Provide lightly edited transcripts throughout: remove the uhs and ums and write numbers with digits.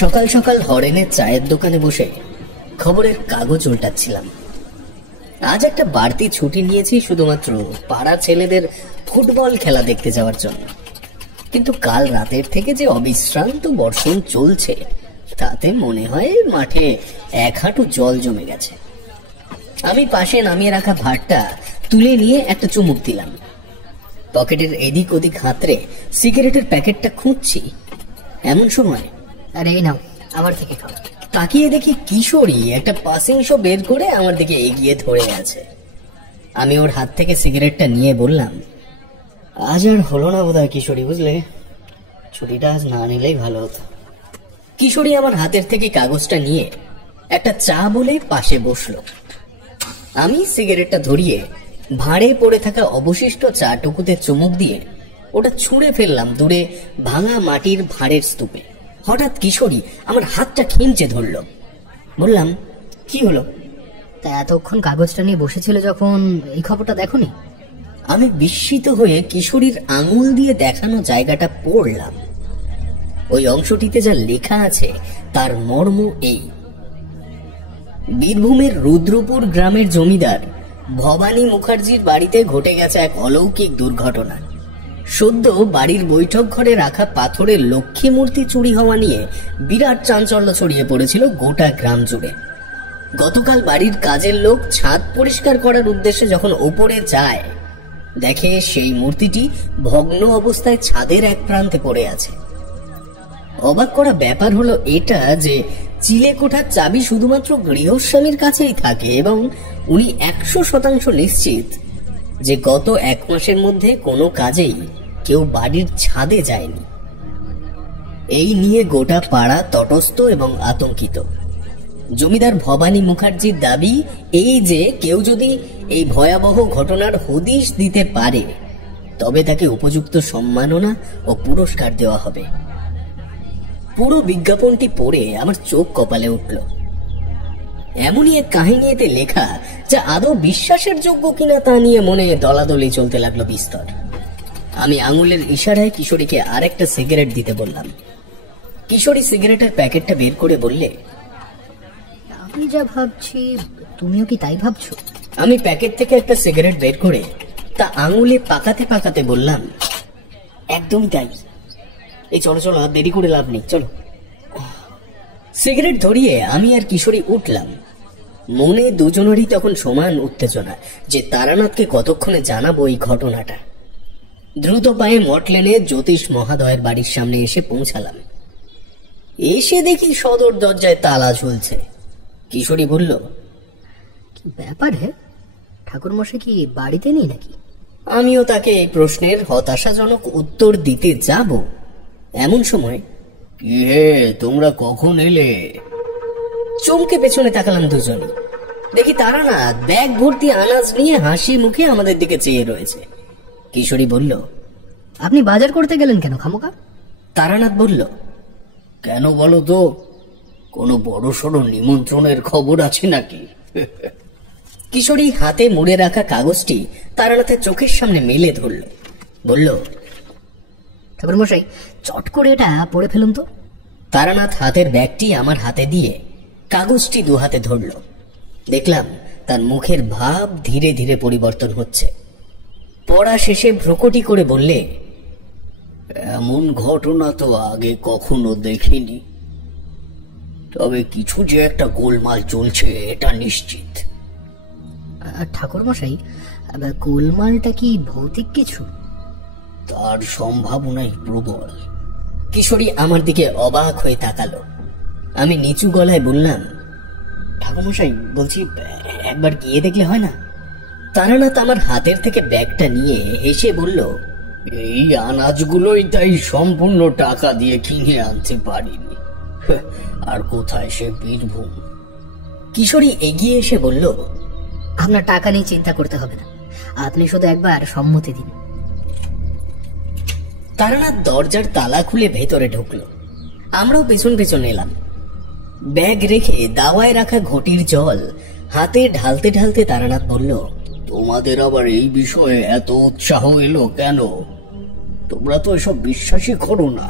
সকাল সকাল হরেনের চায়ের দোকানে বসে খবরের কাগজ উল্টাচ্ছিলাম। আজ একটা বাড়তি ছুটি নিয়েছি শুধুমাত্র পাড়া ছেলেদের ফুটবল খেলা দেখতে যাওয়ার জন্য। কিন্তু কাল রাতের থেকে যে অবিশ্রান্ত বর্ষণ চলছে তাতে মনে হয় মাঠে এক হাঁটু জল জমে গেছে। আমি পাশে নামিয়ে রাখা ভাতটা তুলে নিয়ে একটা চুমুক দিলাম। পকেটের এদিক ওদিক হাতড়ে সিগারেটের প্যাকেটটা খুঁজছি, এমন সময় আরে এই নাও, আমার থেকে খাও। তাকিয়ে দেখি কিশোরী একটা পাসিং শো বের করে আমার দিকে এগিয়ে ধরে আছে। আমি ওর হাত থেকে সিগারেটটা নিয়ে বললাম, আজ আর হলো না বোধহয় কিশোরী, বুঝলে, ছুটিটা আজ না নিলেই ভালো হতো। কিশোরী আমার হাতের থেকে কাগজটা নিয়ে একটা চা বলে পাশে বসলো। আমি সিগারেটটা ধরিয়ে ভাঁড়ে পড়ে থাকা অবশিষ্ট চা টুকুতে চুমুক দিয়ে ওটা ছুঁড়ে ফেললাম দূরে ভাঙা মাটির ভাঁড়ের স্তূপে। হঠাৎ কিশোরী আমার হাতটা খিঁচে ধরল। বললাম, কি হলো? তা এতক্ষণ কাগজটা নিয়ে বসেছিল যখন, এই খবরটা দেখোনি? আমি বিস্মিত হয়ে কিশোরীর আঙুল দিয়ে দেখানো জায়গাটা পড়লাম। ওই অংশটিতে যা লেখা আছে তার মর্ম এই: বীরভূমের রুদ্রপুর গ্রামের জমিদার ভবানী মুখার্জির বাড়িতে ঘটে গেছে এক অলৌকিক দুর্ঘটনা। সদ্য বাড়ির বৈঠক ঘরে রাখা পাথরের লক্ষ্মী মূর্তি চুরি হওয়া নিয়ে বিরাট চাঞ্চল্য ছড়িয়ে পড়েছিল গোটা গ্রাম জুড়ে। গতকাল বাড়ির কাজের লোক ছাদ পরিষ্কার করার উদ্দেশ্যে যখন ওপরে যায়, দেখে সেই মূর্তিটি ভগ্ন অবস্থায় ছাদের এক প্রান্তে পড়ে আছে। অবাক করা ব্যাপার হলো এটা যে চিলেকোঠার চাবি শুধুমাত্র গৃহস্বামীর কাছেই থাকে এবং উনি 100% নিশ্চিত যে গত 1 মাসের মধ্যে কোনো কাজেই কেউ বাড়ির ছাদে যায়নি। এই নিয়ে গোটা পাড়া তটস্থ এবং আতঙ্কিত। জমিদার ভবানী মুখার্জির দাবি এই যে কেউ যদি এই ভয়াবহ ঘটনার হদিশ দিতে পারে তবে তাকে উপযুক্ত সম্মাননা ও পুরস্কার দেওয়া হবে। পুরো বিজ্ঞাপনটি পড়ে আমার চোখ কপালে উঠল। এমনই এক কাহিনী এতে লেখা যা আদৌ বিশ্বাসের যোগ্য কিনা তা নিয়ে মনে দলাদলি চলতে লাগলো বিস্তর। আমি আঙুলের ইশারায় কিশোরীকে আরেকটা সিগারেট দিতে বললাম। কিশোরী সিগারেটের প্যাকেটটা বের করে বললে, আমি যা ভাবছি তুমিও কি তাই ভাবছো? আমি প্যাকেট থেকে একটা সিগারেট বের করে তা আঙুলে পাকাতে পাকাতে বললাম, একদমই তাই। এই চলো চলো, দেরি করে লাভ নেই, চলো। সিগারেট ধরিয়ে আমি আর কিশোরী উঠলাম। মনে দুজনেরই তখন সমান উত্তেজনা যে তারানাথকে কতক্ষণে জানাবো এই ঘটনাটা। দ্রুত পায়ে মটলেনে জ্যোতিষ মহাদয়ের বাড়ির সামনে এসে পৌঁছালাম। এসে দেখি সদর দরজায় তালা ঝুলছে। কিশোরী বলল, কি ব্যাপার হে, ঠাকুরমশাই কি বাড়িতে নেই নাকি? আমিও তাকে এই প্রশ্নের হতাশাজনক উত্তর দিতে যাব, এমন সময়, কি হে, তোমরা কখন এলে? চমকে পেছনে তাকালাম দুজনে। দেখি তারানাথ ব্যাগ ভর্তি আনাজ নিয়ে হাসি মুখে আমাদের দিকে চেয়ে রয়েছে। কিশোরী বলল, আপনি বাজার করতে গেলেন কেন খামোকা? তারানাথ বলল, কেন বলো তো, কোনো বড় সড়ো নিমন্ত্রণের খবর আছে নাকি? কিশোরী হাতে মুড়ে রাখা কাগজটি তারানাথের চোখের সামনে মেলে ধরল। বলল, ঠাকুরমশাই চট করে এটা পড়ে ফেলুন তো। তারানাথ হাতের ব্যাগটি আমার হাতে দিয়ে কাগজটি দু হাতে ধরল। দেখলাম তার মুখের ভাব ধীরে ধীরে পরিবর্তন হচ্ছে। পড়া শেষে ভ্রুকুটি করে বললে, এমন ঘটনা তো আগে কখনো দেখিনি, তবে কিছু যে একটা গোলমাল চলছে এটা নিশ্চিত। ঠাকুরমশাই, গোলমালটা কি ভৌতিক কিছু? তার সম্ভাবনাই প্রবল। কিশোরী আমার দিকে অবাক হয়ে তাকালো। আমি নিচু গলায় বললাম, ঠাকুরমশাই, বলছি একবার গিয়ে দেখলে হয় না? তারানাথ আমার হাতের থেকে ব্যাগটা নিয়ে হেসে বলল, এই আনাজগুলোই তাই সম্পূর্ণ টাকা দিয়ে কিনে আনতে পারিনি, আর কোথায় সে বীরভূম। কিশোরী এগিয়ে এসে বলল, আপনার টাকা নিয়ে চিন্তা করতে হবে না, আপনি শুধু একবার সম্মতি দিন। তারানাথ দরজার তালা খুলে ভেতরে ঢুকলো। আমরাও পেছন পেছন এলাম। ব্যাগ রেখে দাওয়ায় রাখা ঘটির জল হাতে ঢালতে ঢালতে তারানাথ বলল, তোমাদের আবার এই বিষয়ে এত উৎসাহ এলো কেন? তোমরা তো এসব বিশ্বাসই করো না।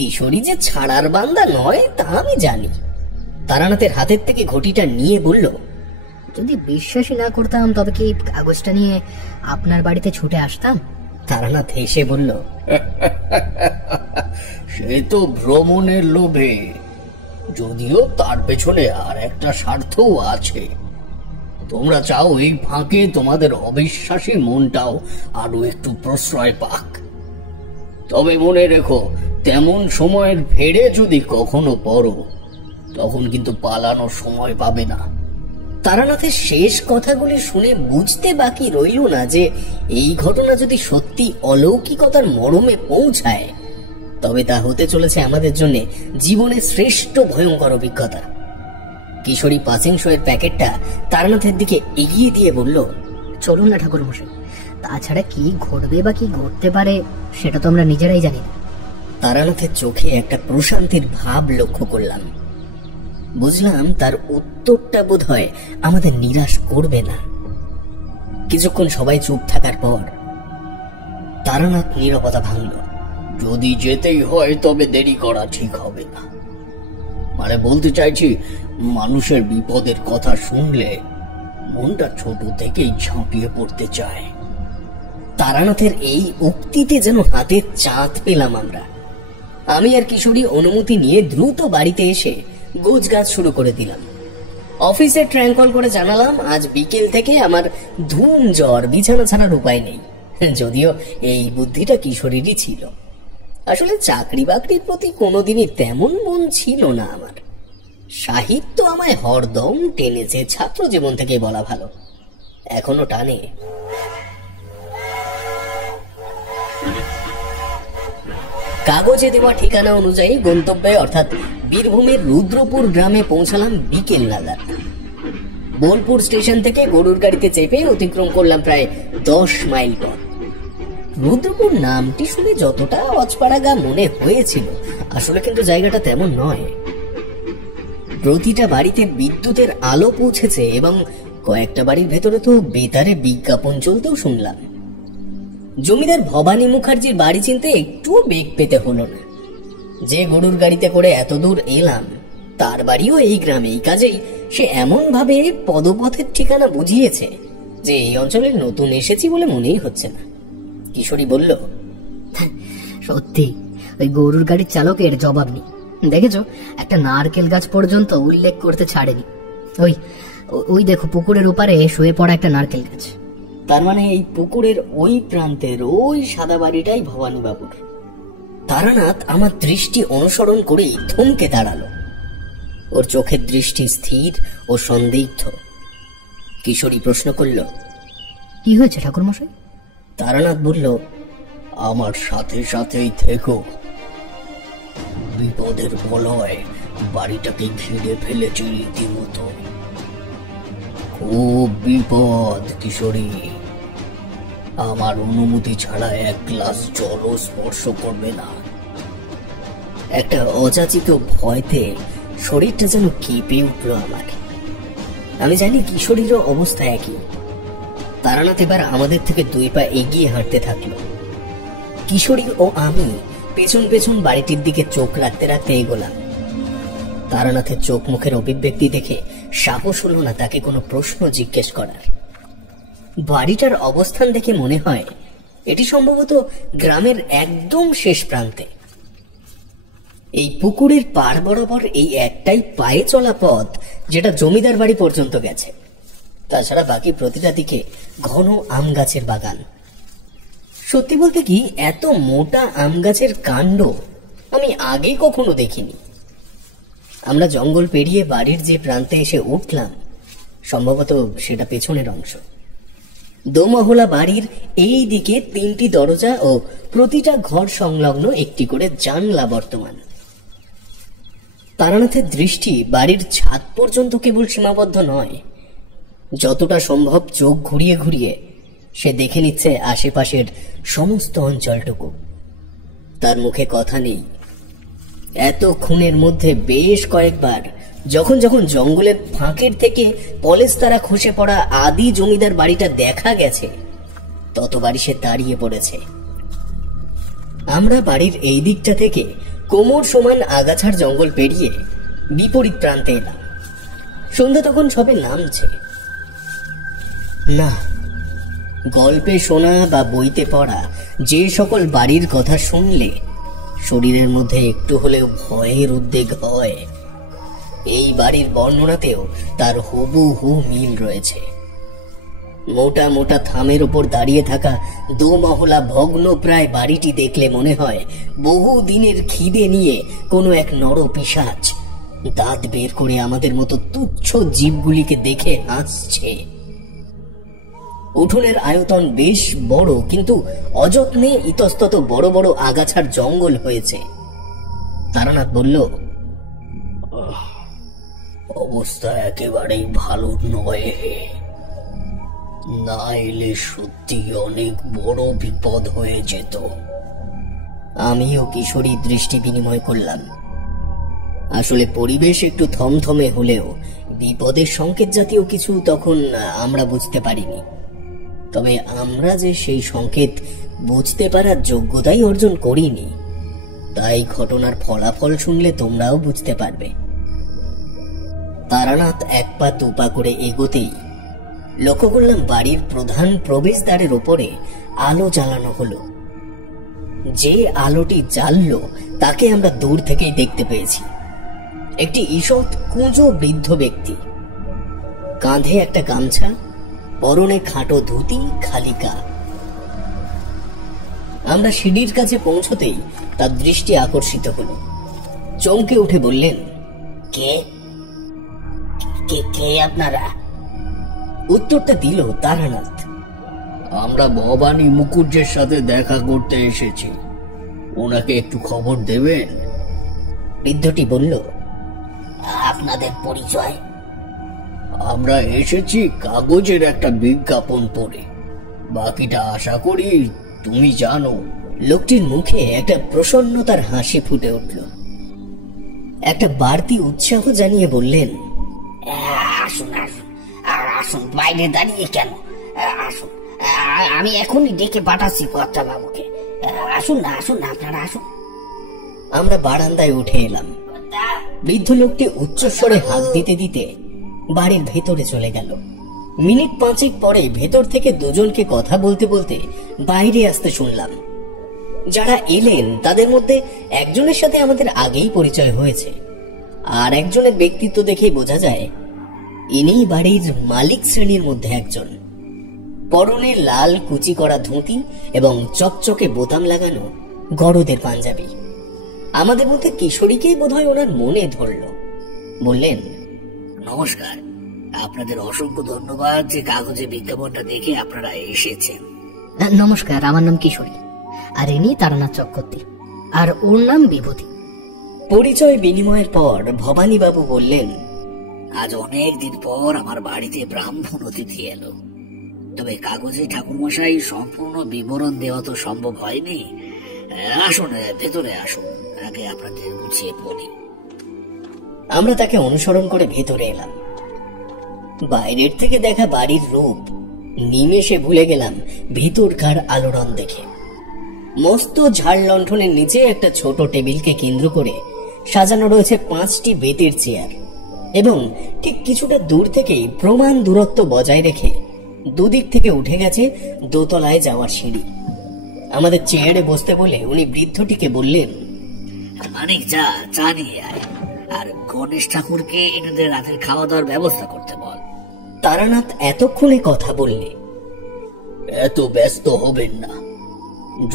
কিশোরী যে ছাড়ার বান্দা নয় তা আমি জানি। তারানাথের হাতের থেকে ঘটিটা নিয়ে বলল, যদি বিশ্বাসই না করতাম তবে কি কাগজটা নিয়ে আপনার বাড়িতে ছুটে আসতাম? তারানাথ হেসে বলল, সে তো ভ্রমণের লোভে, যদিও তার পেছনে আর একটা স্বার্থও আছে। তোমরা চাও এই ফাঁকে তোমাদের অবিশ্বাসী মনটাও আরো একটু প্রশ্রয় পাক। তবে মনে রেখো, তেমন সময়ের ফেরে যদি কখনো পড়ো, তখন কিন্তু পালানোর সময় পাবে না। তারানাথের শেষ কথাগুলি শুনে বুঝতে বাকি রইল না যে এই ঘটনা যদি সত্যি অলৌকিকতার মরমে পৌঁছায়, তবে তা হতে চলেছে আমাদের জন্য জীবনের শ্রেষ্ঠ ভয়ঙ্কর অভিজ্ঞতা। কিশোরী পাসিং শোয়ের প্যাকেটটা তারানাথের দিকে এগিয়ে দিয়ে বলল, চলুন না ঠাকুর মশাই, তাছাড়া কি ঘটবে বা কি ঘটতে পারে সেটা তো আমরা নিজেরাই জানি না। তারানাথের চোখে একটা প্রশান্তির ভাব লক্ষ্য করলাম। বুঝলাম তার উত্তরটা বোধ হয় আমাদের নিরাশ করবে না। কিছুক্ষণ সবাই চুপ থাকার পর তারানাথ নীরবতা ভাঙল। যদি যেতেই হয় তবে দেরি করা ঠিক হবে না। মানে বলতে চাইছি, মানুষের বিপদের কথা শুনলে মনটা ছোট থেকেই ঝাঁপিয়ে পড়তে চায়। তারানাথের এই উক্তিতে যেন হাতে চাঁদ পেলাম আমরা। আমি আর কিশোরী অনুমতি নিয়ে দ্রুত বাড়িতে এসে গোছগাছ শুরু করে দিলাম। অফিসে ট্র্যাঙ্ক কল করে জানালাম আজ বিকেল থেকে আমার ধুম জ্বর, বিছানা ছাড়ার উপায় নেই। যদিও এই বুদ্ধিটা কিশোরীরই ছিল। আসলে চাকরি বাকরির প্রতি কোনোদিনই তেমন মন ছিল না আমার। সাহিত্য আমায় হরদম টেনেছে, ছাত্র জীবন থেকে বলা ভালো, এখনো টানে। কাগজে দেওয়া ঠিকানা অনুযায়ী গন্তব্যে অর্থাৎ বীরভূমের রুদ্রপুর গ্রামে পৌঁছালাম বিকেল নাগাদ। বোলপুর স্টেশন থেকে গরুর গাড়িতে চেপে অতিক্রম করলাম প্রায় 10 মাইল পথ। রুদ্রপুর নামটি শুনে যতটা অজপাড়াগা মনে হয়েছিল, আসলে কিন্তু জায়গাটা তেমন নয়। প্রতিটা বাড়িতে বিদ্যুতের আলো পৌঁছেছে এবং কয়েকটা বাড়ির ভেতরে তো বেতারে বিজ্ঞাপন চলতেও শুনলাম। জমিদার ভবানী মুখার্জির বাড়ি চিনতে একটু বেগ পেতে হলো না। যে গরুর গাড়িতে করে এত দূর এলাম তার বাড়িও এই গ্রামেই, কাজেই সে এমন ভাবে পদপথের ঠিকানা বুঝিয়েছে যে এই অঞ্চলে নতুন এসেছি বলে মনেই হচ্ছে না। কিশোরী বলল, সত্যি ওই গরুর গাড়ির চালকের জবাব নেই। দেখেছো, একটা নারকেল গাছ পর্যন্ত উল্লেখ করতে ছাড়েনি। ওই ওই দেখো, পুকুরের ওপারে শুয়ে পড়া একটা নারকেল গাছ। তার মানে এই পুকুরের ওই প্রান্তের ওই সাদা বাড়িটাই ভবানী বাবুর। তারানাথ আমার দৃষ্টি অনুসরণ করেই থমকে দাঁড়ালো। ওর চোখের দৃষ্টি স্থির ও সন্দিগ্ধ। কিশোরী প্রশ্ন করল, কি হয়েছে ঠাকুর মশাই? তারানাথ বলল, আমার সাথে সাথেই থেকো। বিপদের বলয় বাড়িটাকে ঘিরে ফেলেছে রীতিমতো। খুব বিপদ কিশোরী। আমার অনুমতি ছাড়া এক গ্লাস জলও স্পর্শ করবে না। একটা অযাচিত ভয়তে শরীরটা যেন কেঁপে উঠল আমার। আমি জানি কিশোরীরও অবস্থা একই। তারানাথ এবার আমাদের থেকে 2 পা এগিয়ে হাঁটতে থাকলো। কিশোরী ও আমি পেছন পেছন বাড়িটির দিকে চোখ রাখতে রাখতে এগোলাম। তারানাথের চোখ মুখের অভিব্যক্তি দেখে সাহস হলো না তাকে কোনো প্রশ্ন জিজ্ঞেস করার। বাড়িটার অবস্থান দেখে মনে হয় এটি সম্ভবত গ্রামের একদম শেষ প্রান্তে। এই পুকুরের পার বরাবর এই একটাই পায়ে চলা পথ যেটা জমিদার বাড়ি পর্যন্ত গেছে। তাছাড়া বাকি প্রতিটা দিকে ঘন আম গাছের বাগান। সত্যি বলতে কি, এত মোটা আম গাছের কাণ্ড আমি আগে কখনো দেখিনি। আমরা জঙ্গল পেরিয়ে বাড়ির যে প্রান্তে এসে উঠলাম, সম্ভবত সেটা পেছনের অংশ। দোমহলা বাড়ির এই দিকে 3টি দরজা ও প্রতিটা ঘর সংলগ্ন একটি করে জানলা বর্তমান। তারানাথের দৃষ্টি বাড়ির ছাদ পর্যন্ত কেবল সীমাবদ্ধ নয়, যতটা সম্ভব চোখ ঘুরিয়ে ঘুরিয়ে সে দেখে নিচ্ছে আশেপাশের সমস্ত অঞ্চলটুকু। তার মুখে কথা নেই। এতক্ষণের মধ্যে বেশ কয়েকবার যখন যখন জঙ্গলের ফাঁকের থেকে পলেস্তারা খসে পড়া আদি জমিদার বাড়িটা দেখা গেছে, ততবারই সে দাঁড়িয়ে পড়েছে। আমরা বাড়ির এই দিকটা থেকে কোমর সমান আগাছার জঙ্গল পেরিয়ে বিপরীত প্রান্তে এলাম। সন্ধ্যা তখন সবে নামছে। না, গল্পে শোনা বা বইতে পড়া যে সকল বাড়ির কথা শুনলে শরীরের মধ্যে একটু হলেও ভয়ের উদ্বেগ হয়, এই বাড়ির বর্ণনাতেও তার হুবহু মিল রয়েছে। মোটা মোটা থামের উপর দাঁড়িয়ে থাকা দোমহলা ভগ্ন প্রায় বাড়িটি দেখলে মনে হয় বহু দিনের খিদে নিয়ে কোনো এক নরপিশাচ দাঁত বের করে আমাদের মতো তুচ্ছ জীবগুলিকে দেখে হাসছে। উঠোনের আয়তন বেশ বড়, কিন্তু অযত্নে ইতস্তত বড় বড় আগাছার জঙ্গল হয়েছে। তারানাথ বলল, অবস্থা একেবারেই ভালো নয়, না এলে সত্যি অনেক বড় বিপদ হয়ে যেত। আমিও কিশোরী দৃষ্টি বিনিময় করলাম। আসলে পরিবেশ একটু থমথমে হলেও বিপদের সংকেত জাতীয় কিছু তখন আমরা বুঝতে পারিনি। তবে আমরা যে সেই সংকেত বুঝতে পারার যোগ্যতাই অর্জন করিনি, তাই ঘটনার ফলাফল শুনলে তোমরাও বুঝতে পারবে। তারানাথ এক পা দুপা করে এগোতেই লক্ষ্য করলাম বাড়ির প্রধান প্রবেশদ্বারের ওপরে আলো জ্বালানো হলো। যে আলোটি জ্বাললো তাকে আমরা দূর থেকেই দেখতে পেয়েছি। একটি ঈষৎ কুঁজো বৃদ্ধ ব্যক্তি, কাঁধে একটা গামছা, পরনে খাটো ধুতি, খালি গা। আমরা সিঁড়ির কাছে পৌঁছতেই তার দৃষ্টি আকর্ষিত হলো। চমকে উঠে বললেন, কে কে কে আপনারা? উত্তরটা দিল তারানাথ, আমরা ভবানী মুকুজ্জের সাথে দেখা করতে এসেছি, ওনাকে একটু খবর দেবেন। বৃদ্ধটি বলল, আপনাদের পরিচয়? আমরা এসেছি কাগজের একটা বিজ্ঞাপন পড়ে, বাকিটা আশা করি তুমি জানো। লোকটির মুখে একটা প্রসন্নতার হাসি ফুটে উঠল। একটা বাড়তি উৎসাহ জানিয়ে বললেন, আসুন আসুন আসুন, বাইরে দাঁড়িয়ে কেন? আসুন, আমি এখনই ডেকে পাঠাচ্ছি কর্তা বাবুকে। আসুন না আসুন না, আপনারা আসুন। আমরা বারান্দায় উঠে এলাম। বৃদ্ধ লোকটি উচ্চস্বরে হাত দিতে দিতে বাড়ির ভেতরে চলে গেল। মিনিট 5 পরে ভেতর থেকে দুজনকে কথা বলতে বলতে বাইরে আসতে শুনলাম। যারা এলেন তাদের মধ্যে একজনের সাথে আমাদের আগেই পরিচয় হয়েছে, আর একজনের ব্যক্তিত্ব দেখেই বোঝা যায় ইনি বাড়ির মালিক শ্রেণীর মধ্যে একজন। পরনে লাল কুচি করা ধুতি এবং চকচকে বোতাম লাগানো গরদের পাঞ্জাবি। আমাদের মধ্যে কিশোরীকেই বোধহয় ওনার মনে ধরল। বললেন, নমস্কার, আপনাদের অসংখ্য ধন্যবাদ যে কাগজে বিজ্ঞাপনটা দেখে আপনারা এসেছেন। নমস্কার, আমার নাম কিশোরী, আর ইনি তারানাথ চক্রবর্তী, আর ওর নাম বিভূতি। পরিচয় বিনিময়ের পর ভবানী বাবু বললেন, আজ অনেক দিন পর আমার বাড়িতে ব্রাহ্মণ অতিথি এলো, তবে কাগজে ঠাকুরমশাই সম্পূর্ণ বিবরণ দেওয়া তো সম্ভব হয়নি। আসুন, ভেতরে আসুন, আগে আপনাদের গুছিয়ে বলি। আমরা তাকে অনুসরণ করে ভেতরে এলাম। বাইরের থেকে দেখা বাড়ির রূপ নিমেষে ভুলে গেলাম ভিতরকার আলোড়ন দেখে। মস্ত ঝাড় লণ্ঠনের নিচে একটা ছোট টেবিলকে কেন্দ্র করে সাজানো রয়েছে 5টি বেতের চেয়ার, এবং ঠিক কিছুটা দূর থেকেই প্রমাণ দূরত্ব বজায় রেখে দুদিক থেকে উঠে গেছে দোতলায় যাওয়ার সিঁড়ি। আমাদের চেয়ারে বসতে বলে উনি বৃদ্ধটিকে বললেন, মানিক যা, চা নিয়ে আয়, আর গণেশ ঠাকুরকে এনাদের রাতের খাওয়া দাওয়ার ব্যবস্থা করতে বল। তারানাথ এতক্ষণে কথা বললে, এত ব্যস্ত হবেন না,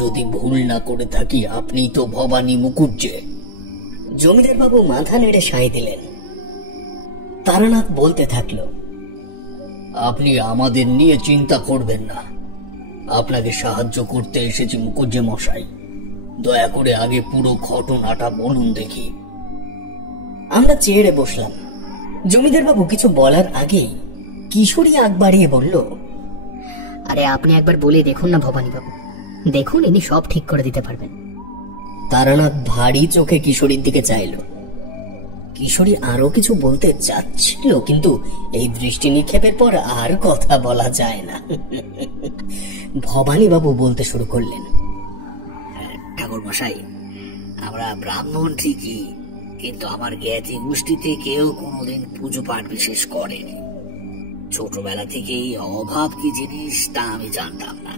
যদি ভুল না করে থাকি আপনি তো ভবানী মুকুজ্জে। জমিদার বাবু মাথা নেড়ে সায় দিলেন। তারানাথ বলতে থাকলো, আপনি আমাদের নিয়ে চিন্তা করবেন না, আপনাকে সাহায্য করতে এসেছি মুকুজ্জে মশাই, দয়া করে আগে পুরো ঘটনাটা বলুন দেখি। আমরা চেয়ারে বসলাম। জমিদার বাবু কিছু বলার আগেই কিশোরী আগ বাড়িয়ে বলল, আরে আপনি একবার বলে দেখুন না ভবানী বাবু, দেখুন ইনি সব ঠিক করে দিতে পারবেন। তারানাথ ভারী চোখে কিশোরীর দিকে চাইল। কিশোরী আরো কিছু বলতে চাচ্ছিল, কিন্তু এই দৃষ্টি নিক্ষেপের পর আর কথা বলা যায় না। ভবানী বাবু বলতে শুরু করলেন, ঠাকুর মশাই, আমরা ব্রাহ্মণ ঠিকই, কিন্তু আমার জ্ঞাতি গোষ্ঠীতে কেউ কোনোদিন পুজো পাঠ বিশেষ করেনি। ছোটবেলা থেকেই অভাব কি জিনিস তা আমি জানতাম না,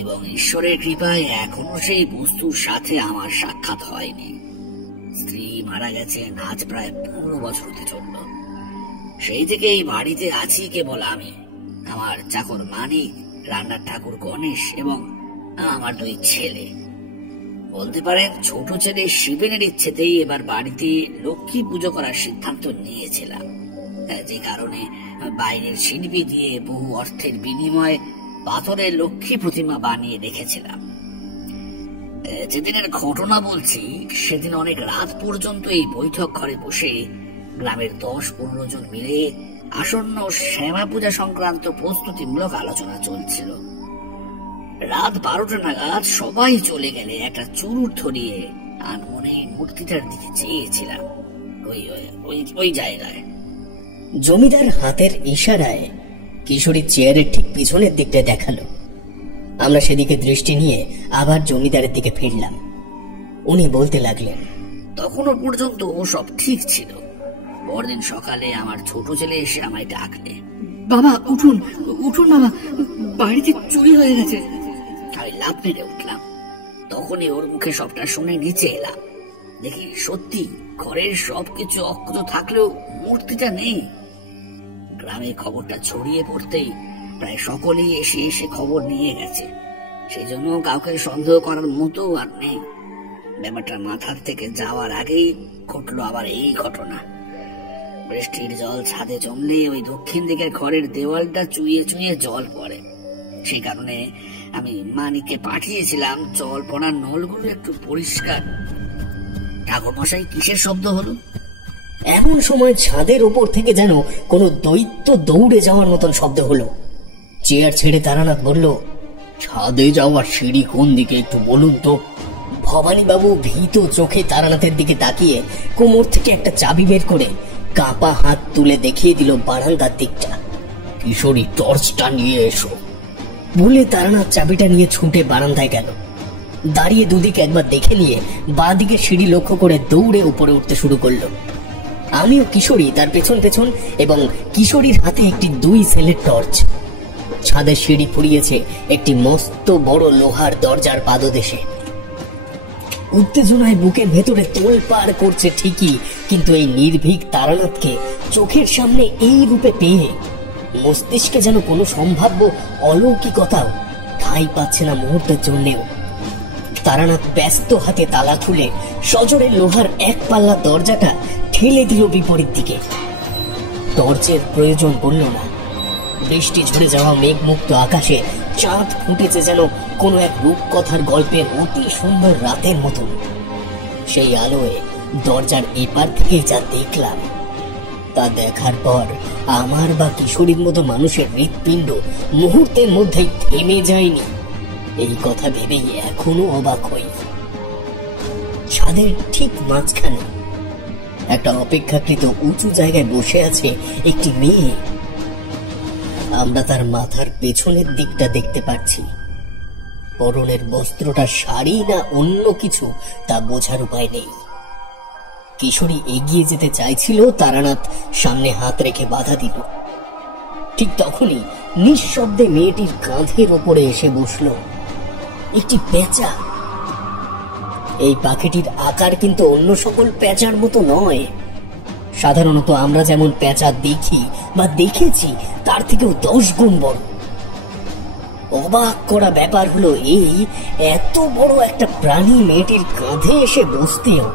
এবং ঈশ্বরের কৃপায় এখনো সেই বস্তুর সাথে আমার সাক্ষাৎ হয়নি। স্ত্রী মারা গেছেন আজ প্রায় 15 বছর হতে চলল। সেই থেকে এই বাড়িতে আছি কেবল আমি, আমার চাকর মানিক, রান্নার ঠাকুর গণেশ এবং আমার 2 ছেলে। বলতে পারেন ছোট ছেলে শিবেনের ইচ্ছেতেই এবার বাড়িতে লক্ষ্মী পুজো করার সিদ্ধান্ত নিয়েছিলাম, যে কারণে বাইরের শিল্পী দিয়ে বহু অর্থের বিনিময়ে পাথরের লক্ষ্মী প্রতিমা বানিয়ে রেখেছিলাম। যেদিনের ঘটনা বলছি, সেদিন অনেক রাত পর্যন্ত এই বৈঠক ঘরে বসে গ্রামের 10-15 জন মিলে আসন্ন শ্যামা পূজা সংক্রান্ত প্রস্তুতিমূলক আলোচনা চলছিল। রাত 12টা নাগাদ সবাই চলে গেলে একটা চুরুট ধরিয়ে আনমনে মূর্তিটার দিকে চেয়েছিলাম, ওই জায়গায়। জমিদার হাতের ইশারায় কিশোরী চেয়ারের ঠিক পিছনের দিকটা দেখালো। আমরা সেদিকে দৃষ্টি নিয়ে আবার জমিদারের দিকে ফিরলাম। উনি বলতে লাগলেন, তখনও পর্যন্ত সব ঠিক ছিল। পরদিন সকালে আমার ছোট ছেলে এসে আমায় ডাকলে, বাবা উঠুন উঠুন বাবা, বাড়িতে চুরি হয়ে গেছে। আমি লাফ মেরে উঠলাম। তখনই ওর মুখে সবটা শুনে নিচে এলাম। দেখি সত্যি ঘরের সবকিছু অক্ষত থাকলেও মূর্তিটা নেই। গ্রামে খবরটা ছড়িয়ে পড়তেই প্রায় সকলেই এসে এসে খবর নিয়ে গেছে। সেই জন্য কাউকে সন্দেহ করার মতো আর নেই। ব্যাপারটা মাথার থেকে যাওয়ার আগেই ঘটলো আবার এই ঘটনা। বৃষ্টির জল ছাদে জমলে ওই দক্ষিণ দিকের ঘরের দেওয়ালটা চুইয়ে চুইয়ে জল পড়ে। সেই কারণে আমি মানিককে পাঠিয়েছিলাম জল পড়ার নলগুলো একটু পরিষ্কার। ঠাকুর মশাই, কিসের শব্দ হলো? এমন সময় ছাদের ওপর থেকে যেন কোনো দৈত্য দৌড়ে যাওয়ার মতন শব্দ হলো। চেয়ার ছেড়ে তারানাথ বলল, ছাদে যাওয়ার সিঁড়ি কোন দিকে একটু বলুন তো। ভবানীবাবু ভীত চোখে তারানাথের দিকে তাকিয়ে কোমর থেকে একটা চাবি বের করে কাঁপা হাত তুলে দেখিয়ে দিল বারান্দার দিকটা। কিশোরী, টর্চটা নিয়ে এসো বলে তারানাথ চাবিটা নিয়ে ছুটে বারান্দায় গেল। দাঁড়িয়ে দুদিকে একবার দেখে নিয়ে বাঁ দিকে সিঁড়ি লক্ষ্য করে দৌড়ে উপরে উঠতে শুরু করলো। আমিও কিশোরী তার পেছন পেছন, এবং কিশোরীর হাতে একটি 2 সেলের টর্চ। ছাদের সিঁড়ি ফুরিয়েছে একটি মস্ত বড় লোহার দরজার পাদদেশে। উত্তেজনায় বুকের ভেতরে তোলপাড় করছে ঠিকই, কিন্তু এই নির্ভীক তারানাথকে চোখের সামনে এই রূপে পেয়ে মস্তিষ্কে যেন কোনো সম্ভাব্য অলৌকিকতাও ঠাঁই পাচ্ছে না মুহূর্তের জন্যেও। তারানাথ ব্যস্ত হাতে তালা খুলে সজোরে লোহার 1 পাল্লা দরজাটা ঠেলে দিল বিপরীত দিকে। টর্চের প্রয়োজন পড়ল না। বৃষ্টি ঝরে যাওয়া মেঘমুক্ত আকাশে চাঁদ ফুটেছে যেন কোনো এক রূপকথার গল্পের অতি সুন্দর রাতের মতন। সেই আলোয় দরজার এপার থেকে যা দেখলাম, তা দেখার পর আমার বা কিশোরীর মতো মানুষের হৃৎপিণ্ড মুহূর্তের মধ্যেই থেমে যায়নি। এই কথা ভেবেই এখনো অবাক হই। ছাদের ঠিক মাঝখানে একটা অপেক্ষাকৃত উঁচু জায়গায় বসে আছে একটি মেয়ে। আমরা তার মাথার পেছনের দিকটা দেখতে পাচ্ছি। পরনের বস্ত্রটা শাড়ি না অন্য কিছু তা বোঝার উপায় নেই। কিশোরী এগিয়ে যেতে চাইছিল, তারানাথ সামনে হাত রেখে বাধা দিল। ঠিক তখনই নিঃশব্দে মেয়েটির কাঁধের ওপরে এসে বসল একটি পেঁচা। এই পাখিটির আকার কিন্তু অন্য সকল পেঁচার মতো নয়। সাধারণত আমরা যেমন পেঁচা দেখি বা দেখেছি তার থেকেও 10 গুণ বড়। অবাক করা ব্যাপার হলো এই, এত বড় একটা প্রাণী মেয়েটির কাঁধে এসে বসতেও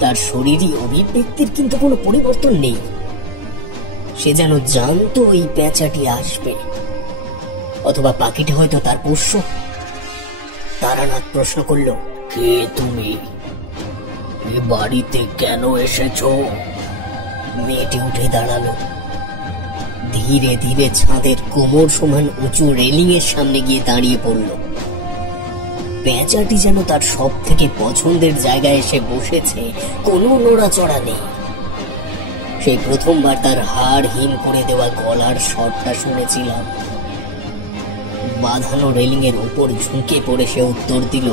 তার শরীরী অভিব্যক্তির কিন্তু কোনো পরিবর্তন নেই। সে যেন জানতো এই পেঁচাটি আসবে, অথবা পাখিটি হয়তো তার পোষ্য। তারানাথ প্রশ্ন করল, কে তুমি? এ বাড়িতে কেন এসেছো? মেয়েটি উঠে দাঁড়ালো। ধীরে ধীরে ছাদের কোমর সমান উঁচু রেলিং এর সামনে গিয়ে দাঁড়িয়ে পড়ল। পেঁচাটি যেন তার সব থেকে পছন্দের জায়গায় এসে বসেছে, কোনো নড়াচড়া নেই। সেই প্রথমবার তার হাড় হিম করে দেওয়া গলার স্বরটা শুনেছিলাম। বাঁধানো রেলিং এর উপর ঝুঁকে পড়ে সে উত্তর দিল,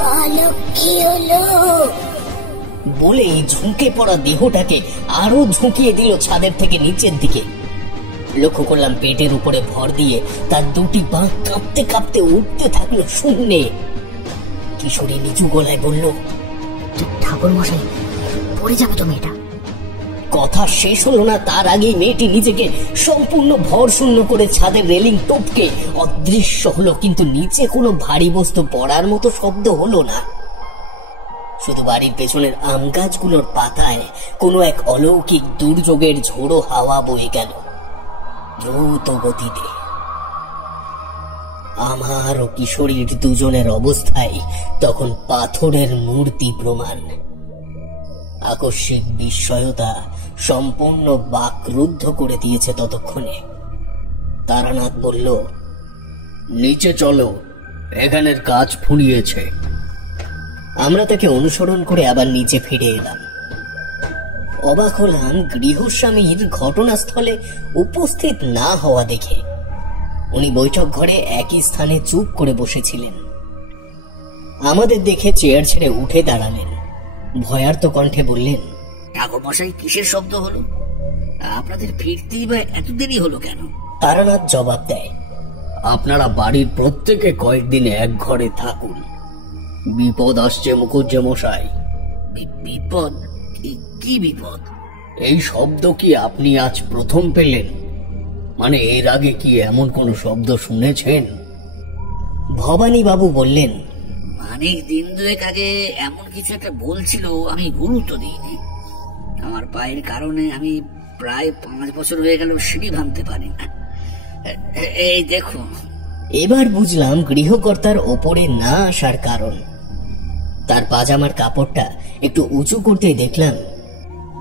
বলো কি হলো? বলে ঝুঁকে পড়া দেহটাকে আরো ঝুঁকিয়ে দিল ছাদের থেকে নিচের দিকে। লক্ষ্য করলাম পেটের উপরে ভর দিয়ে তার দুটি পা কাঁপতে কাঁপতে উঠতে থাকলো শূন্যে। কিশোরী নিচু গলায় বলল, ঠাকুর মশাই, পড়ে যাবে তো মেয়েটা। কথা শেষ হলো না তার আগেই মেয়েটি নিজেকে সম্পূর্ণ ভর শূন্য করে ছাদের রেলিং টপকে অদৃশ্য হলো, কিন্তু নিচে কোনো ভারী বস্তু পড়ার মতো শব্দ হলো না। শুধু বাড়ির পেছনের আম গাছগুলোর পাতায় কোনো এক অলৌকিক দুর্যোগের ঝোড়ো হাওয়া বয়ে গেল দ্রুত গতিতে। আমার ও কিশোরীর দুজনের অবস্থায় তখন পাথরের মূর্তি প্রমাণ। আকস্মিক বিস্ময়তা সম্পূর্ণ বাকরুদ্ধ করে দিয়েছে ততক্ষণে। তারানাথ বলল, নিচে চলো, এখানের কাজ ফুরিয়েছে। আমরা তাকে অনুসরণ করে আবার নিচে ফিরে এলাম। অবাক হলাম গৃহস্বামীর ঘটনাস্থলে উপস্থিত না হওয়া দেখে। উনি বৈঠক ঘরে একই স্থানে চুপ করে বসেছিলেন। আমাদের দেখে চেয়ার ছেড়ে উঠে দাঁড়ালেন। ভয়ার্ত কণ্ঠে বললেন, ঠাকুর মশাই, কিসের শব্দ হলো? আপনাদের ফিরতেই বা এত দেরি হলো কেন? তারানাথ জবাব দেয়, আপনারা বাড়ির প্রত্যেকে কয়েকদিন এক ঘরে থাকুন। বিপদ আসছে মুখুজ্জে মশাই। বিপদ? কি বিপদ? এই শব্দ কি আপনি আজ প্রথম পেলেন? মানে এর আগে কি এমন কোন শব্দ শুনেছেন? ভবানী বাবু বললেন, মানে দিন দুয়েক আগে এমন কিছু একটা বলছিল, আমি গুরুত্ব দিইনি। আমার পায়ের কারণে আমি প্রায় 5 বছর হয়ে গেল সিঁড়ি ভাঙতে পারি না। এই দেখুন। এবার বুঝলাম গৃহকর্তার ওপরে না আসার কারণ। তার পাজামার কাপড়টা একটু উঁচু করতে দেখলাম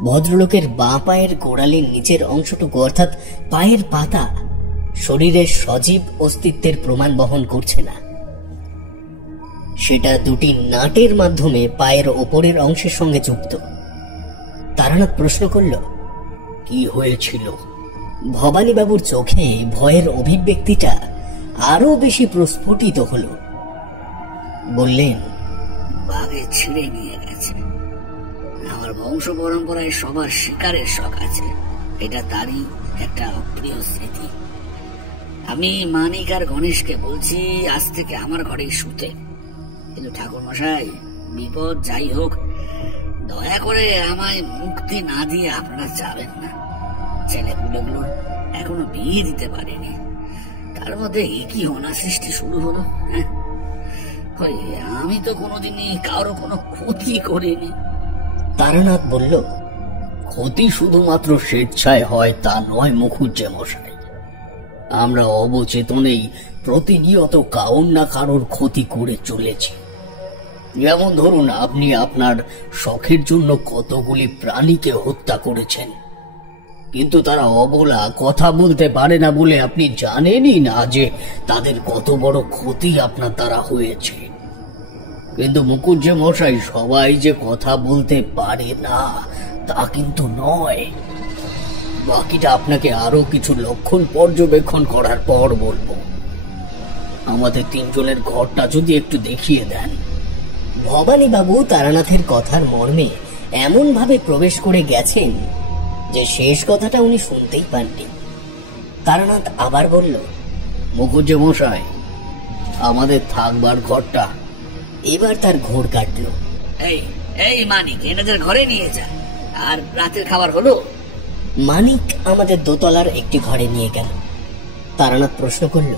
ভদ্রলোকের বাঁ পায়ের গোড়ালির নিচের অংশটুকু, অর্থাৎ পায়ের পাতা, শরীরের সজীব অস্তিত্বের প্রমাণ বহন করছে না। সেটা দুটি নাটের মাধ্যমে পায়ের ওপরের অংশের সঙ্গে যুক্ত। তারানাথ প্রশ্ন করল, কি হয়েছিল? ভবানীবাবুর চোখে ভয়ের অভিব্যক্তিটা আরো বেশি প্রস্ফুটিত হল। বললেন, বাঘে ছিঁড়ে নিয়ে গেছে। আমার বংশ পরম্পরায় সবার শিকারের শখ আছে, এটা তারই একটা অপ্রিয় স্মৃতি। আমি মানিক আর গণেশকে বলছি আজ থেকে আমার ঘরেই শুতে। কিন্তু ঠাকুর মশাই, বিপদ যাই হোক, দয়া করে আমায় মুক্তি না দিয়ে আপনারা যাবেন না। ছেলেপুলেগুলো এখনো বিয়ে দিতে পারেনি, তার মধ্যে একই হোনা সৃষ্টি শুরু হলো। আমি তো কোনোদিনই কারো কোনো ক্ষতি করিনি। তারানাথ বলল, ক্ষতি শুধুমাত্র স্বেচ্ছায় হয় তা নয় মুখুজ্জে মশাই। আমরা অবচেতনেই প্রতিনিয়ত কারোর না কারোর ক্ষতি করে চলেছি। যেমন ধরুন, আপনি আপনার শখের জন্য কতগুলি প্রাণীকে হত্যা করেছেন, কিন্তু তারা অবলা, কথা বলতে পারে না বলে আপনি জানেনই না যে তাদের কত বড় ক্ষতি আপনার দ্বারা হয়েছে। কিন্তু মুখুজ্জে মশাই, সবাই যে কথা বলতে পারে না তা কিন্তু নয়। বাকিটা আপনাকে আরো কিছু লক্ষণ পর্যবেক্ষণ করার পর বলবো। আমাদের 3 জনের ঘরটা যদি একটু দেখিয়ে দেন। ভবানীবাবু তারানাথের কথার মর্মে এমন ভাবে প্রবেশ করে গেছেন যে শেষ কথাটা উনি শুনতেই পাননি। তারানাথ আবার বলল, মুখুজ্জে মশাই, আমাদের থাকবার ঘরটা। এবার তার ঘোর কাটল। এই মানিক, এনাদের ঘরে নিয়ে যা। আর রাতের খাবার হলো? মানিক আমাদের দোতলার একটি ঘরে নিয়ে গেল। তারানাথ প্রশ্ন করল,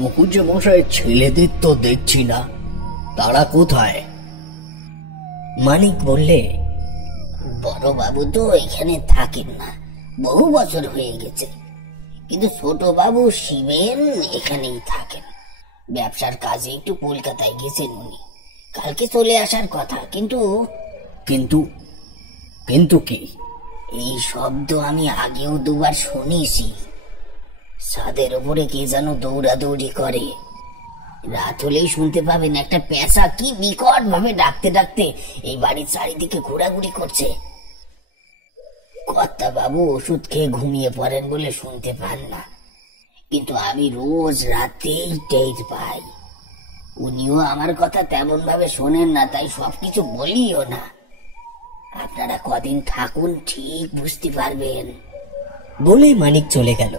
মুখুজ্জে মশাই, ছেলেদের তো দেখছি না, তারা কোথায়? মানিক বললে, বড় বাবু তো এখানে থাকেন না, বহু বছর হয়ে গেছে। কিন্তু ছোট বাবু শিবেন এখানেই থাকেন। ব্যবসার কাজে একটু কলকাতায় গেছেন উনি, কালকে চলে আসার কথা। কিন্তু কিন্তু কিন্তু কি? এই শব্দ আমি আগেও 2বার শুনেছি। ছাদের উপরে কে যেন দৌড়াদৌড়ি করে। রাত হলেই শুনতে পাবেন একটা পেঁচা কি বিকট ভাবে ডাকতে ডাকতে এই বাড়ির চারিদিকে ঘোরাঘুরি করছে। কর্তা বাবু ওষুধ খেয়ে ঘুমিয়ে পড়েন বলে শুনতে পান না, কিন্তু আমি রোজ রাতেই টের পাই। উনিও আমার কথা তেমন ভাবে শোনেন না, তাই সবকিছু বলিও না। আপনারা কদিন থাকুন, ঠিক বুঝতে পারবেন। বলে মানিক চলে গেল।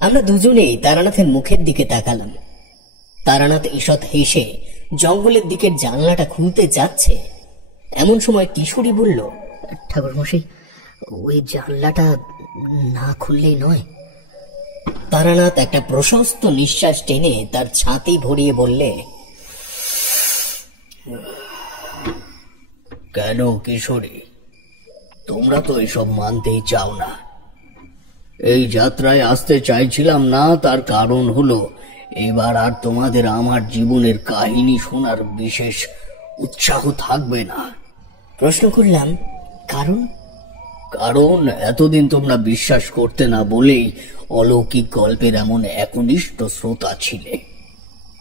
আমরা দুজনেই তারানাথের মুখের দিকে তাকালাম। তারানাথ ঈষৎ হেসে জঙ্গলের দিকের জানলাটা খুলতে যাচ্ছে, এমন সময় কিশোরী বলল, ঠাকুরমশাই, ওই জানলাটা না খুললেই নয়। তারানাথ একটা প্রশস্ত নিঃশ্বাস টেনে তার ছাতি ভরিয়ে বললে, কেন কিশোরী, তোমরা তো এসব মানতেই চাও না। এই যাত্রায় আসতে চাইছিলাম না, তার কারণ হলো এবার আর তোমাদের আমার জীবনের কাহিনী শোনার বিশেষ উৎসাহ থাকবে না। প্রশ্ন করলাম, কারণ? কারণ এতদিন তোমরা বিশ্বাস করতে না বলেই অলৌকিক গল্পের এমন একনিষ্ঠ শ্রোতা ছিলে।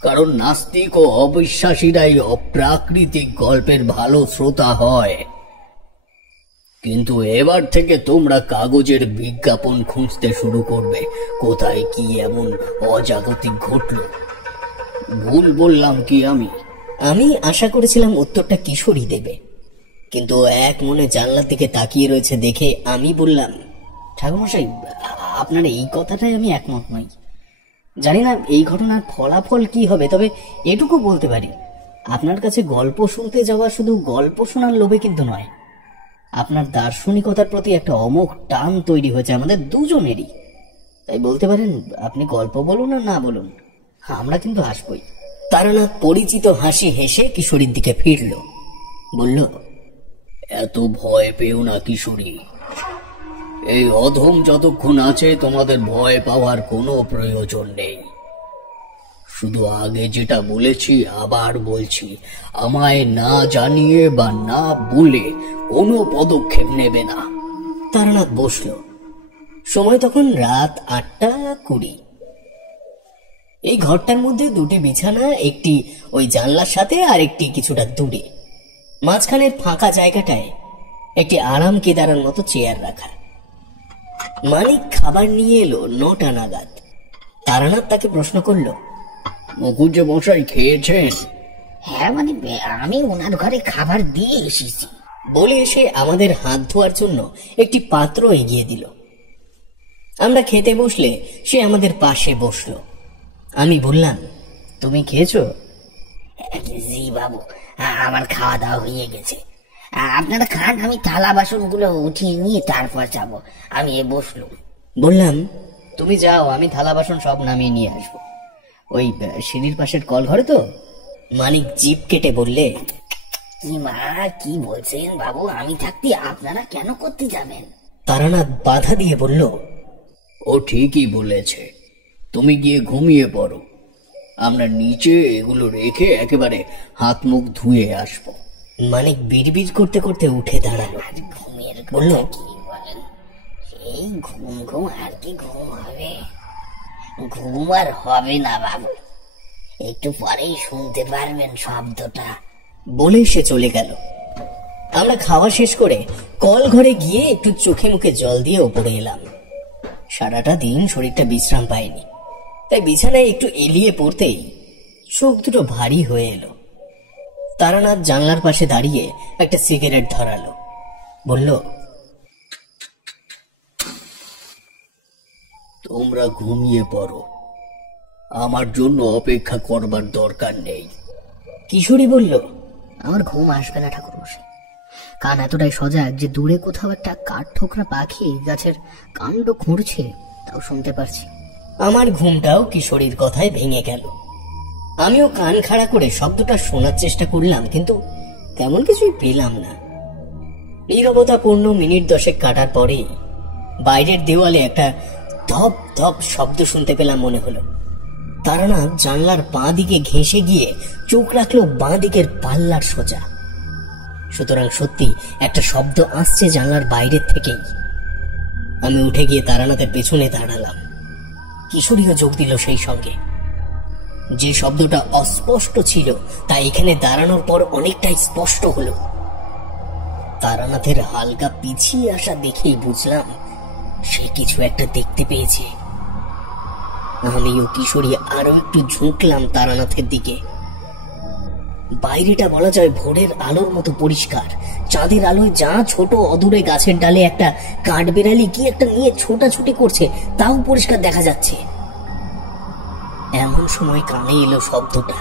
কারণ নাস্তিক ও অবিশ্বাসীরাই অপ্রাকৃতিক গল্পের ভালো শ্রোতা হয়। কিন্তু এবার থেকে তোমরা কাগজের বিজ্ঞাপন খুঁজতে শুরু করবে, কোথায় কি এমন অজাগতিক ঘটল। ভুল বললাম কি আমি আশা করেছিলাম উত্তরটা কিশোরী দেবে, কিন্তু এক মনে জানলার দিকে তাকিয়ে রয়েছে দেখে আমি বললাম, ঠাকুরমশাই, আপনার এই কথাটাই আমি একমত নই। জানি না এই ঘটনার ফলাফল কি হবে, তবে এটুকু বলতে পারি, আপনার কাছে গল্প শুনতে যাওয়া শুধু গল্প শোনার লোভে কিন্তু নয়। আপনার দার্শনিকতার প্রতি একটা অমোঘ টান তৈরি হয়েছে আমাদের দুজনেরই। তাই বলতে পারেন, আপনি গল্প বলুন আর না বলুন, আমরা কিন্তু হাসবই। তারানাথ পরিচিত হাসি হেসে কিশোরীর দিকে ফিরল, বলল, এত ভয় পেও না কিশোরী। এই অধম যতক্ষণ আছে তোমাদের ভয় পাওয়ার কোনো প্রয়োজন নেই। শুধু আগে যেটা বলেছি আবার বলছি, আমায় না জানিয়ে বা না বলে কোনো পদক্ষেপ নেবে না। তারানাথ বসল। সময় তখন রাত 8:20। এই ঘরটার মধ্যে দুটি বিছানা, একটি ওই জানলার সাথে আর একটি কিছুটা দূরে। মাঝখানের ফাঁকা জায়গাটায় একটি আরাম কেদারার মতো চেয়ার রাখা। মানিক খাবার নিয়ে এলো 9টা নাগাদ। তারানাথ তাকে প্রশ্ন করলো, মুখুজ্জে মশাই খেয়েছেন? হ্যাঁ, মানে আমি ওনার ঘরে খাবার দিয়ে এসেছি। বলে এসে আমাদের হাত ধোয়ার জন্য একটি পাত্র এগিয়ে দিল। আমরা খেতে বসলে সে আমাদের পাশে বসলো। আমি বললাম, তুমি খেয়েছো? জি বাবু, আমার খাওয়া দাওয়া হয়ে গেছে। আপনারা খান, আমি থালা বাসনগুলো উঠিয়ে নিয়ে তারপর যাবো। আমি বসলুম। বললাম, তুমি যাও, আমি থালা বাসন সব নামিয়ে নিয়ে আসবো। ওই সিঁড়ির পাশের কল ঘরে তো। মানিক জিভ কেটে বললে, কি মা, কি বলছেন বাবু? আমি থাকতে আপনারা কেন করতে যাবেন? তারানাথ বাধা দিয়ে বলল, ও ঠিকই বলেছে, তুমি গিয়ে ঘুমিয়ে পড়ো। আমরা নিচে এগুলো রেখে একেবারে হাত মুখ ধুয়ে আসবো। মানিক বিড়বিড় করতে করতে উঠে দাঁড়ালো। ঘুমের বলল, কি বলেন? এই ঘুম ঘুম আর কি ঘুম হবে? ঘুম আর হবে না বাবু, একটু পরেই শুনতে পারবেন শব্দটা। বলে সে চলে গেল। আমরা খাওয়া শেষ করে কল ঘরে গিয়ে একটু চোখে মুখে জল দিয়ে ওপরে এলাম। সারাটা দিন শরীরটা বিশ্রাম পায়নি, তাই বিছানায় একটু এলিয়ে পড়তেই চোখ দুটো ভারী হয়ে এলো। তারানাথ জানলার পাশে দাঁড়িয়ে একটা সিগারেট ধরালো, বলল, তোমরা ঘুমিয়ে পড়ো, আমার জন্য অপেক্ষা করবার দরকার নেই। কিশোরী বলল, আমার ঘুম আসবে না ঠাকুরমশাই। কান এতটাই সজাগ যে দূরে কোথাও একটা কাঠ ঠোকরা পাখি গাছের কাণ্ড খুঁড়ছে, তাও শুনতে পারছি। আমার ঘুমটাও কিশোরীর কথায় ভেঙে গেল। আমিও কান খাড়া করে শব্দটা শোনার চেষ্টা করলাম, কিন্তু তেমন কিছুই পেলাম না। নীরবতাপূর্ণ মিনিট 10 কাটার পরে বাইরের দেওয়ালে একটা ধপ ধপ শব্দ শুনতে পেলাম মনে হলো। তারানাথ জানলার বাঁ দিকে ঘেঁষে গিয়ে চোখ রাখলো বাঁ দিকের পাল্লার সোজা। সুতরাং সত্যি একটা শব্দ আসছে জানলার বাইরের থেকেই। আমি উঠে গিয়ে তারানাথের পেছনে দাঁড়ালাম। কিশোরীও যোগ দিল সেই সঙ্গে। যে শব্দটা অস্পষ্ট ছিল তা এখানে দাঁড়ানোর পর অনেকটাই স্পষ্ট হলো। তারানাথের হালকা পিছিয়ে আসা দেখেই বুঝলাম সে কিছু একটা দেখতে পেয়েছে। আমিও কিশোরী আরো একটু ঝুঁকলাম তারানাথের দিকে। বাইরেটা বলা যায় ভোরের আলোর মতো পরিষ্কার। চাঁদের আলোয় যা ছোট অদূরে গাছের ডালে একটা কাঠবেড়ালি কি একটা নিয়ে ছোটাছুটি করছে তাও পরিষ্কার দেখা যাচ্ছে। এমন সময় কানে এলো শব্দটা,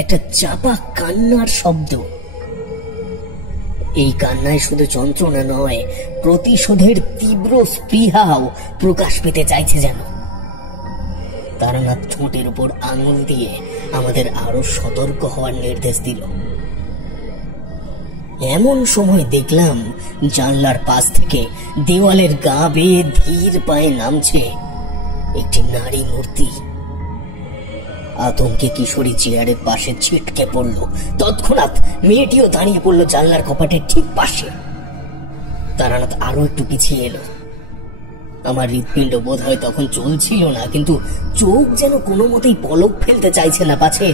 একটা চাপা কান্নার শব্দ। এই কান্নায় শুধু যন্ত্রণা নয়, প্রতিশোধের তীব্র স্পৃহাও প্রকাশ পেতে চাইছে যেন। তারানাথ ঠোঁটের উপর আঙুল দিয়ে আমাদের আরো সতর্ক হওয়ার নির্দেশ দিল। এমন সময় দেখলাম জানলার পাশ থেকে দেওয়ালের গা বেয়ে ধীর পায়ে নামছে একটি নারী মূর্তি। আতঙ্কে কিশোরী চেয়ারের পাশে ছিটকে পড়ল। তৎক্ষণাৎ মেয়েটিও দাঁড়িয়ে পড়ল জানলার কপাটের ঠিক পাশে। তারানাথ আরো একটু পিছিয়ে এলো। আমার হৃৎপিণ্ড বোধ হয় তখন চলছিল না, কিন্তু চোখ যেন কোনো মতেই পলক ফেলতে চাইছে না, পাছে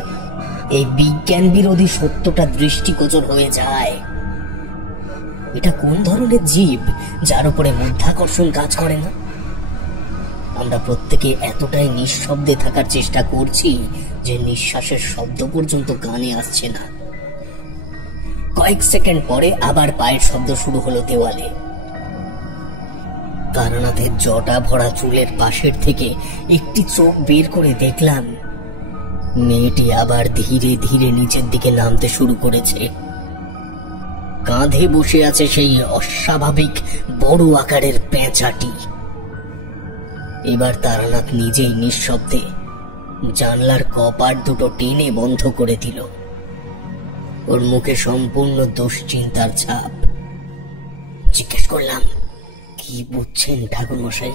এই বিজ্ঞান বিরোধী সত্যটা দৃষ্টিগোচর হয়ে যায়। এটা কোন ধরনের জীব যার উপরে মাধ্যাকর্ষণ কাজ করে না? আমরা প্রত্যেকে এতটাই নিঃশব্দে থাকার চেষ্টা করছি যে নিঃশ্বাসের শব্দ পর্যন্ত কানে আসছে না। কয়েক সেকেন্ড পরে আবার পায়ের শব্দ শুরু হলো দেওয়ালে। তারানাথের জটা ভরা চুলের পাশের থেকে একটি চোখ বের করে দেখলাম মেয়েটি আবার ধীরে ধীরে নিচের দিকে নামতে শুরু করেছে। কাঁধে বসে আছে সেই অস্বাভাবিক বড় আকারের পেঁচাটি। এবার তারানাথ নিজেই নিঃশব্দে জানলার কপাট দুটো টেনে বন্ধ করে দিল। ওর মুখে সম্পূর্ণ দুশ্চিন্তার ছাপ। জিজ্ঞেস করলাম, কি বুঝছেন ঠাকুর মশাই?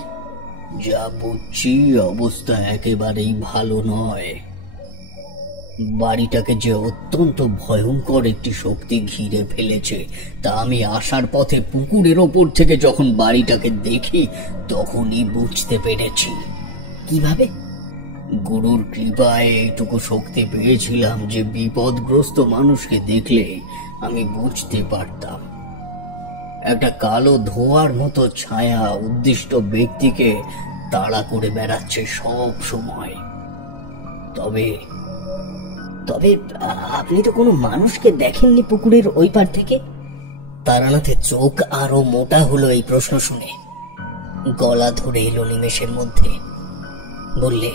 যা বুঝছি অবস্থা একেবারেই ভালো নয়। বাড়িটাকে যে অত্যন্ত ভয়ঙ্কর একটি শক্তি ঘিরে ফেলেছে তা আমি আসার পথে পুকুরের ওপর থেকে যখন বাড়িটাকে দেখি তখনই বুঝতে পেরেছি। কিভাবে? গুরুর কৃপায় এইটুকু শক্তি পেয়েছিলাম যে বিপদগ্রস্ত মানুষকে দেখলে আমি বুঝতে পারতাম একটা কালো ধোঁয়ার মতো ছায়া উদ্দিষ্ট ব্যক্তিকে তাড়া করে বেড়াচ্ছে সব সময়। তবে তবে আপনি তো কোনো মানুষকে দেখেননি পুকুরের ওই পার থেকে? তারানাথের চোখ আরো মোটা হলো এই প্রশ্ন শুনে। গলা ধরে এলো নিমেষের মধ্যে। বললে,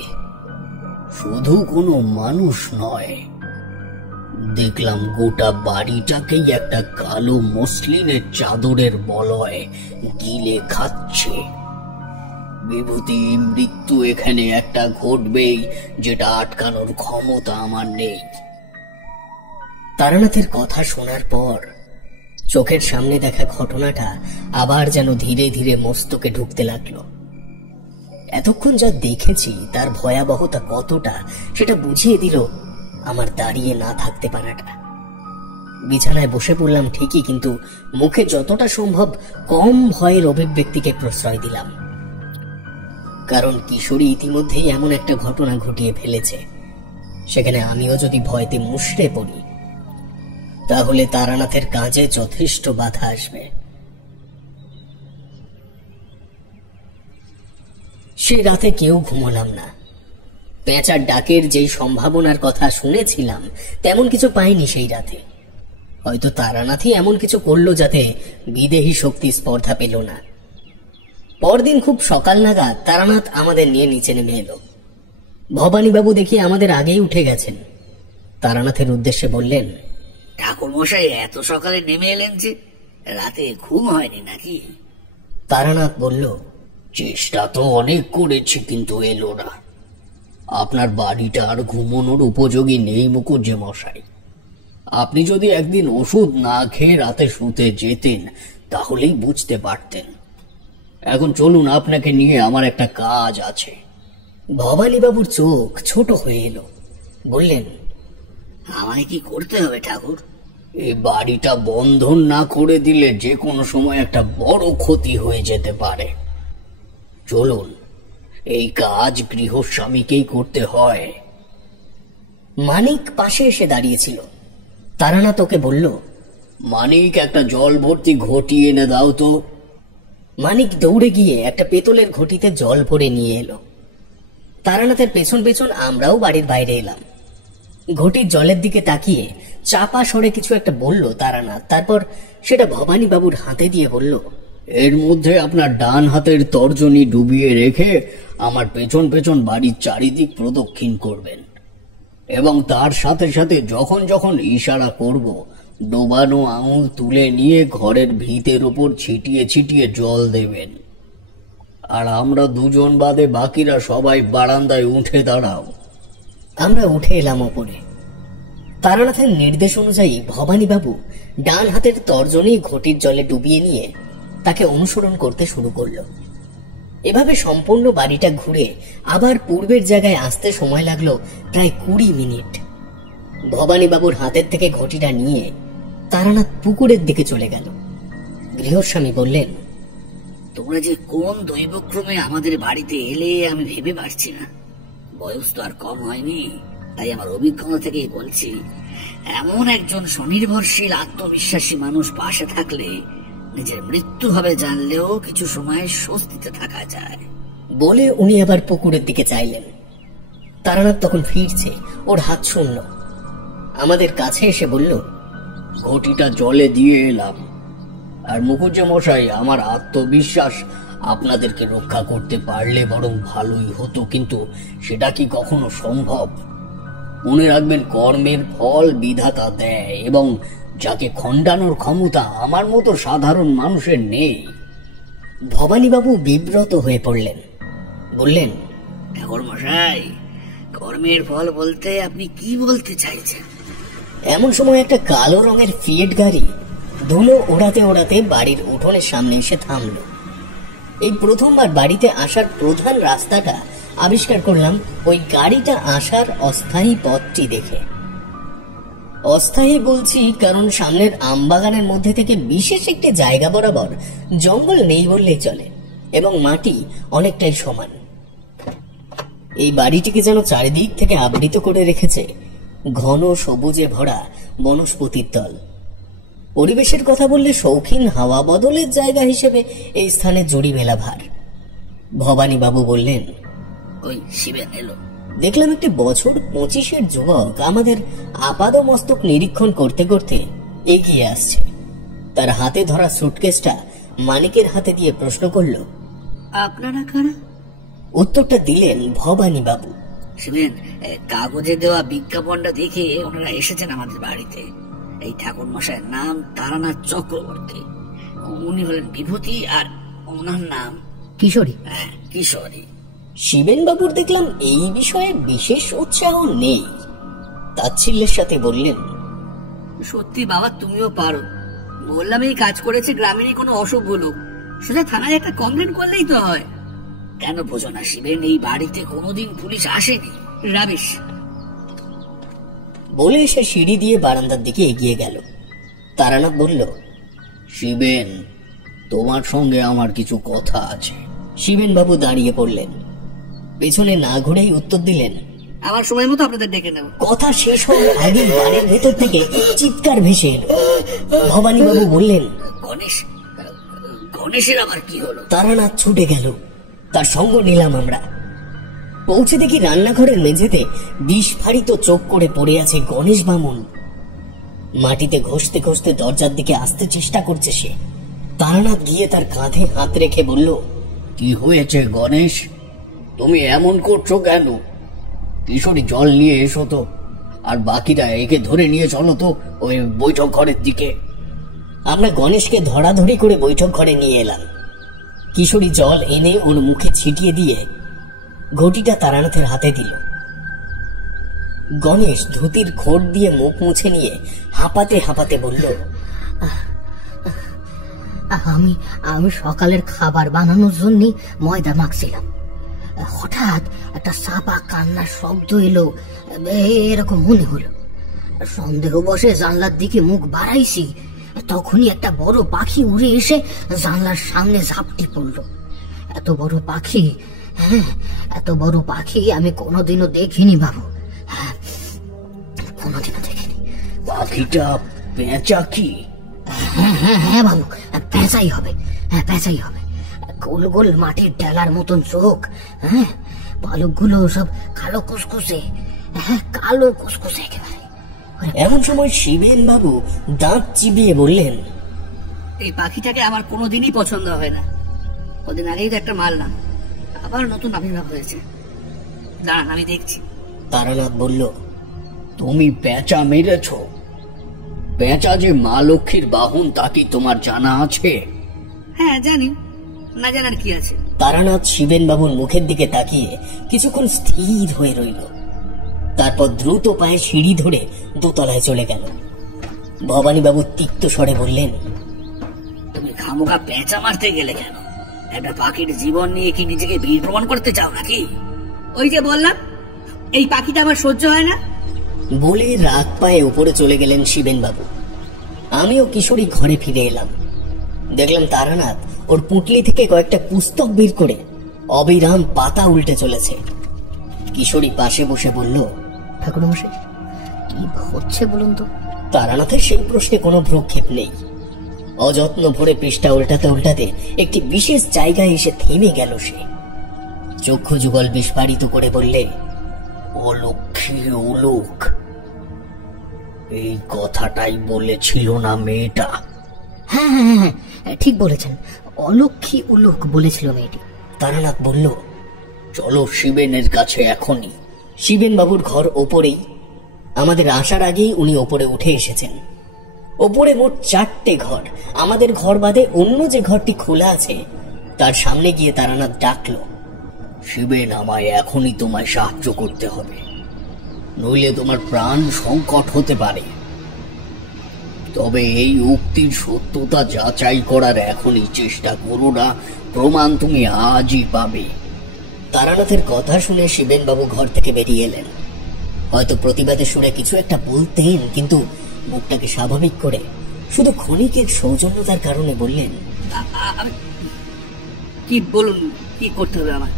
শুধু কোনো মানুষ নয়, দেখলাম গোটা বাড়িটাকেই একটা কালো মসলিনের চাদরের বলয় গিলে খাচ্ছে। বিভূতি, মৃত্যু এখানে একটা ঘটবেই, যেটা আটকানোর ক্ষমতা আমার নেই। তারানাথের কথা শোনার পর চোখের সামনে দেখা ঘটনাটা আবার যেন ধীরে ধীরে মস্তকে ঢুকতে লাগলো। এতক্ষণ যা দেখেছি তার ভয়াবহতা কতটা সেটা বুঝিয়ে দিল আমার দাঁড়িয়ে না থাকতে পারাটা। বিছানায় বসে পড়লাম ঠিকই, কিন্তু মুখে যতটা সম্ভব কম ভয়ের অভিব্যক্তিকে প্রশ্রয় দিলাম। কারণ কিশোরী ইতিমধ্যেই এমন একটা ঘটনা ঘটিয়ে ফেলেছে, সেখানে আমিও যদি ভয়তে মুষড়ে পড়ি তাহলে তারানাথের কাজে যথেষ্ট বাধা আসবে। সেই রাতে কেউ ঘুমোলাম না। পেঁচার ডাকের যেই সম্ভাবনার কথা শুনেছিলাম তেমন কিছু পাইনি সেই রাতে। হয়তো তারানাথই এমন কিছু করলো যাতে বিদেহী শক্তি স্পর্ধা পেল না। পরদিন খুব সকাল নাগাদ তারানাথ আমাদের নিয়ে নিচে নেমে এলো। ভবানীবাবু দেখি আমাদের আগেই উঠে গেছেন। তারানাথের উদ্দেশ্যে বললেন, ঠাকুর মশাই এত সকালে নেমে এলেন যে? রাতে ঘুম হয়নি নাকি? তারানাথ বলল, চেষ্টা তো অনেক করেছি কিন্তু এলো না। আপনার বাড়িটা আর ঘুমানোর উপযোগী নেই মুকুজ্জে মশাই। আপনি যদি একদিন ওষুধ না খেয়ে রাতে শুতে যেতেন তাহলেই বুঝতে পারতেন। এখন চলুন, আপনাকে নিয়ে আমার একটা কাজ আছে। ভবানীবাবুর চোখ ছোট হয়ে এলো। বললেন, আমায় কি করতে হবে ঠাকুর? এই বাড়িটা বন্ধন না করে দিলে যে কোনো সময় একটা বড় ক্ষতি হয়ে যেতে পারে। চলুন, এই কাজ গৃহস্বামীকেই করতে হয়। মানিক পাশে এসে দাঁড়িয়েছিল। তারানাথ ওকে বলল, মানিক, একটা জল ভর্তি ঘটি এনে দাও তো। মানিক দৌড়ে গিয়ে একটা পেতলের ঘটিতে জল ভরে নিয়ে এলো। তারানাথের পেছন পেছন আমরাও বাড়ির বাইরে এলাম। ঘটির জলের দিকে তাকিয়ে চাপা স্বরে কিছু একটা বলল তারানাথ। তারপর সেটা ভবানী বাবুর হাতে দিয়ে বলল, এর মধ্যে আপনার ডান হাতের তর্জনী ডুবিয়ে রেখে আমার পেছন পেছন বাড়ির চারিদিক প্রদক্ষিণ করবেন এবং তার সাথে সাথে যখন যখন ইশারা করব ডোবানো আঙুল তুলে নিয়ে ঘরের ভিতের উপর ছিটিয়ে ছিটিয়ে জল দেবেন। আর আমরা দুজন বাদে বাকিরা সবাই বারান্দায় উঠে দাঁড়াও। আমরা উঠে এলাম ওপরে। তারানাথের নির্দেশ অনুযায়ী ভবানী বাবু ডান হাতের তর্জনী ঘটির জলে ডুবিয়ে নিয়ে তাকে অনুসরণ করতে শুরু করলো। এভাবে সম্পূর্ণ বাড়িটা ঘুরে আবার পূর্বের জায়গায় আসতে সময় লাগলো প্রায় 20 মিনিট। ভবানী বাবুর হাতের থেকে ঘটিটা নিয়ে তারানাথ পুকুরের দিকে চলে গেল। গৃহস্বামী বললেন, তোমরা যে কোন দৈবক্রমে আমাদের বাড়িতে এলে আমি ভেবে পারছি না। বয়স তো আর কম হয়নি, তাই আমার অভিজ্ঞতা থেকেই বলছি, এমন একজন স্বনির্ভরশীল আত্মবিশ্বাসী মানুষ পাশে থাকলে নিজের মৃত্যু হবে জানলেও কিছু সময় স্বস্তিতে থাকা যায়। বলে উনি আবার পুকুরের দিকে চাইলেন। তারানাথ তখন ফিরছে, ওর হাত শূন্য। আমাদের কাছে এসে বলল, ঘটিটা জলে দিয়ে এলাম। আর মুখুজ্জে মশাই, আমার আত্মবিশ্বাস আপনাদেরকে রক্ষা করতে পারলে বরং ভালোই হতো, কিন্তু সেটা কি কখনো সম্ভব? মনে রাখবেন, কর্মের ফল বিধাতা দেয় এবং যাকে খণ্ডানোর ক্ষমতা আমার মতো সাধারণ মানুষের নেই। ভবানীবাবু বিব্রত হয়ে পড়লেন। বললেন, ঠাকুর মশাই, কর্মের ফল বলতে আপনি কি বলতে চাইছেন? এমন সময় একটা কালো রঙের ফিয়েট গাড়ি ধুলো ওড়াতে ওড়াতে বাড়ির উঠোনের সামনে এসে থামল। এই প্রথমবার বাড়িতে আসার প্রধান রাস্তাটা আবিষ্কার করলাম ওই গাড়িটা আসার অস্থায়ী পথটি দেখে। অস্থায়ী বলছি কারণ সামনের আমবাগানের মধ্যে থেকে বিশেষ একটি জায়গা বরাবর জঙ্গল নেই বললেই চলে এবং মাটি অনেকটাই সমান। এই বাড়িটিকে যেন চারিদিক থেকে আবৃত করে রেখেছে ঘন সবুজে ভরা বনস্পতির দল। পরিবেশের কথা বললে শৌখিন হাওয়া বদলের জায়গা হিসেবে এই স্থানে জুড়ি মেলা ভার। ভবানীবাবু বললেন, ওই শিবেন এলো। দেখলাম একটি বছর 25-এর যুবক আমাদের আপাদ মস্তক নিরীক্ষণ করতে করতে এগিয়ে আসছে। তার হাতে ধরা সুটকেসটা মানিকের হাতে দিয়ে প্রশ্ন করল, আপনারা কারা? উত্তরটা দিলেন ভবানীবাবু। শিবেন, কাগজে দেওয়া বিজ্ঞাপনটা দেখে ওনারা এসেছেন আমাদের বাড়িতে। এই ঠাকুর মশাইয়ের নাম তারানাথ চক্রবর্তী, উনি হলেন বিভূতি, আর ওনার নাম কিশোরী। কিশোরী। শিবেন বাবুর দেখলাম এই বিষয়ে বিশেষ উৎসাহ নেই। তাচ্ছিল্যের সাথে বললেন, সত্যি বাবা, তুমিও পারো। বললাম এই কাজ করেছে গ্রামেরই কোনো অসভ্য লোক, সেটা থানায় একটা কমপ্লেন করলেই তো হয়। কেন বোঝো না শিবেন, এই বাড়িতে কোনোদিন পুলিশ আসেনি। রাবিশ। বলে সে সিঁড়ি দিয়ে বারান্দার দিকে এগিয়ে গেল। তারানাথ বলল, শিবেন, তোমার সঙ্গে আমার কিছু কথা আছে। শিবেন বাবু দাঁড়িয়ে পড়লেন। পেছনে না ঘুরেই উত্তর দিলেন, আমার সময় মতো আপনাদের ডেকে নেব। কথা শেষ হওয়ার আগে বাড়ির ভেতর থেকে চিৎকার ভেসে এলো। ভবানীবাবু বললেন, গণেশ, গণেশের আবার কি হলো? তারানাথ ছুটে গেল, তার সঙ্গ নিলাম আমরা। পৌঁছে দেখি রান্নাঘরের মেঝেতে বিস্ফারিত চোখ করে পড়ে আছে গণেশ বামুন। মাটিতে ঘষতে ঘষতে দরজার দিকে আসতে চেষ্টা করছে সে। তারানাথ গিয়ে তার কাঁধে হাত রেখে বলল, কি হয়েছে গণেশ? তুমি এমন করছো কেন? কিশোরী, জল নিয়ে এসো তো, আর বাকিরা একে ধরে নিয়ে চলো তো ওই বৈঠক ঘরের দিকে। আমরা গণেশকে ধরাধরি করে বৈঠক ঘরে নিয়ে এলাম। কিশোরী জল এনে ওর মুখে ছিটিয়ে দিয়ে ঘটিটা তারানাথের হাতে দিল। গণেশ ধুতির খোঁট দিয়ে মুখ মুছে নিয়ে হাঁপাতে হাঁপাতে বলল, আমি সকালের খাবার বানানোর জন্য ময়দা মাখছিলাম। হঠাৎ একটা চাপা কান্নার শব্দ এলো, এরকম মনে হলো। সন্দেহ বসে জানলার দিকে মুখ বাড়াইছি, তখনই একটা বড় পাখি উড়ে এসে জানলার সামনে ঝাপটি পড়ল। এত বড় পাখি, এত বড় পাখি আমি কোনোদিনও দেখিনি বাবু, কোনোদিনও দেখিনি। পাখিটা পেঁচা কি? হ্যাঁ বাবু, পেঁচাই হবে, পেঁচাই হবে। গোল গোল মাটির ডেলার মতন চোখ, পালকগুলো সব কালো কুসকুসে, হ্যাঁ, কালো কুসকুসে একেবারে। এমন সময় শিবেন বাবু দাঁত চিবিয়ে বললেন, এই পাখিটাকে আমার কোনোদিনই পছন্দ হয় না। কদিন আগেই তো একটা মারলাম, আবার নতুন আবির্ভাব হয়েছে। দাঁড়ান, আমি দেখছি। তারানাথ বলল, তুমি পেঁচা মেরেছ? পেঁচা যে মা লক্ষ্মীর বাহন তা কি তোমার জানা আছে? হ্যাঁ জানি, না জানার কি আছে। তারানাথ শিবেন বাবুর মুখের দিকে তাকিয়ে কিছুক্ষণ স্থির হয়ে রইল। তারপর দ্রুত পায়ে সিঁড়ি ধরে দোতলায় চলে গেল। ভবানীবাবু তিক্ত স্বরে বললেন, তুমি খামোখা পেঁচা মারতে গেলে কেন? একটা পাখির জীবন নিয়ে কি নিজেকে বীর প্রমাণ করতে চাও নাকি? ওই যে বললাম, এই পাখিটা আমার সহ্য হয় না। বলে রাত পায়ে উপরে চলে গেলেন শিবেন বাবু। আমিও কিশোরী ঘরে ফিরে এলাম। দেখলাম তারানাথ ওর পুঁটলি থেকে কয়েকটা পুস্তক বের করে অবিরাম পাতা উল্টে চলেছে। কিশোরী পাশে বসে বলল, ঠাকুরমশাই, কি হচ্ছে বলুন তো? তারানাথের সেই প্রশ্নে কোনো ভ্রুক্ষেপ নেই। অযত্ন ভরে পৃষ্ঠা উল্টাতে উল্টাতে একটি বিশেষ জায়গায় এসে থেমে গেল সে। চক্ষু যুগল বিস্ফারিত করে বললে, ও লক্ষ্মী উলুক, এই কথাটাই বলেছিল না মেয়েটা? হ্যাঁ হ্যাঁ হ্যাঁ, ঠিক বলেছেন, অলক্ষী উলুক বলেছিল মেয়েটি। তারানাথ বলল, চলো শিবেনের কাছে এখনই। শিবেন বাবুর ঘর ওপরেই। আমাদের আসার আগেই উনি ওপরে উঠে এসেছেন। ওপরে মোট 4টে ঘর। আমাদের ঘর বাদে অন্য যে ঘরটি খোলা আছে তার সামনে গিয়ে তারানাথ ডাকল, শিবেন, আমায় এখনই তোমায় সাহায্য করতে হবে, নইলে তোমার প্রাণ সংকট হতে পারে। তবে এই উক্তির সত্যতা যাচাই করার এখনই চেষ্টা করো না, প্রমাণ তুমি আজই পাবে। তারানাথের কথা শুনে শিবেন বাবু ঘর থেকে বেরিয়ে এলেন। হয়তো প্রতিবাদের সুরে কিছু একটা বলতেন, কিন্তু মুখটাকে স্বাভাবিক করে শুধু ক্ষণিকের সৌজন্যতার কারণে বললেন, কি বলুন, কি করতে হবে আমার?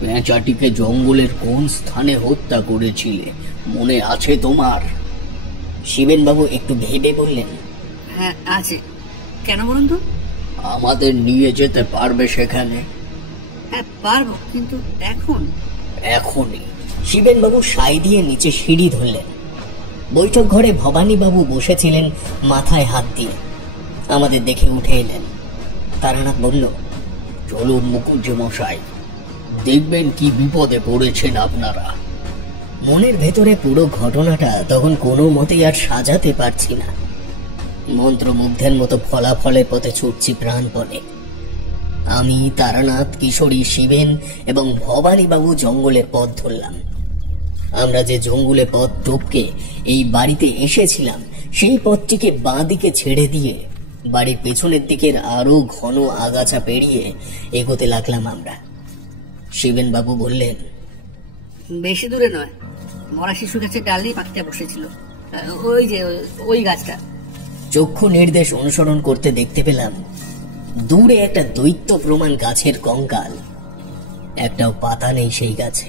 পেঁচাটিকে জঙ্গলের কোন স্থানে হত্যা করেছিলে মনে আছে তোমার? শিবেন বাবু একটু ভেবে বললেন, হ্যাঁ আছে। কেন বলুন তো? আমাদের নিয়ে যেতে পারবে সেখানে? হ্যাঁ পারবো, কিন্তু এখন? এখনই। শিবেন বাবু সাই দিয়ে নিচে সিঁড়ি ধরলেন। বৈঠক ঘরে ভবানী বাবু বসেছিলেন মাথায় হাত দিয়ে। আমাদের দেখে উঠে এলেন। তারানাথ বলল, চলুন মুকুজ্জে মশাই, দেখবেন কি বিপদে পড়েছেন আপনারা। মনের ভেতরে পুরো ঘটনাটা তখন কোনো মতেই আর সাজাতে পারছি না। মন্ত্রমুগ্ধের মতো ফলাফলের পথে ছুটছি প্রাণপণে। আমি, তারানাথ, কিশোরী, শিবেন এবং ভবানী বাবু জঙ্গলের পথ ধরলাম। আমরা যে জঙ্গলে পথ টপকে এই বাড়িতে এসেছিলাম সেই পথটিকে বাঁ দিকে ছেড়ে দিয়ে বাড়ির পেছনের দিকের আরো ঘন আগাছা পেরিয়ে এগোতে লাগলাম আমরা। শিবেন বাবু বললেন, বেশি দূরে নয়, মরা শিশু গাছের ডালেই পাখিটা বসেছিল। ওই যে ওই গাছটা। চক্ষু নির্দেশ অনুসরণ করতে দেখতে পেলাম দূরে একটা দৈত্য প্রমাণ গাছের কঙ্কাল। একটাও পাতা নেই সেই গাছে।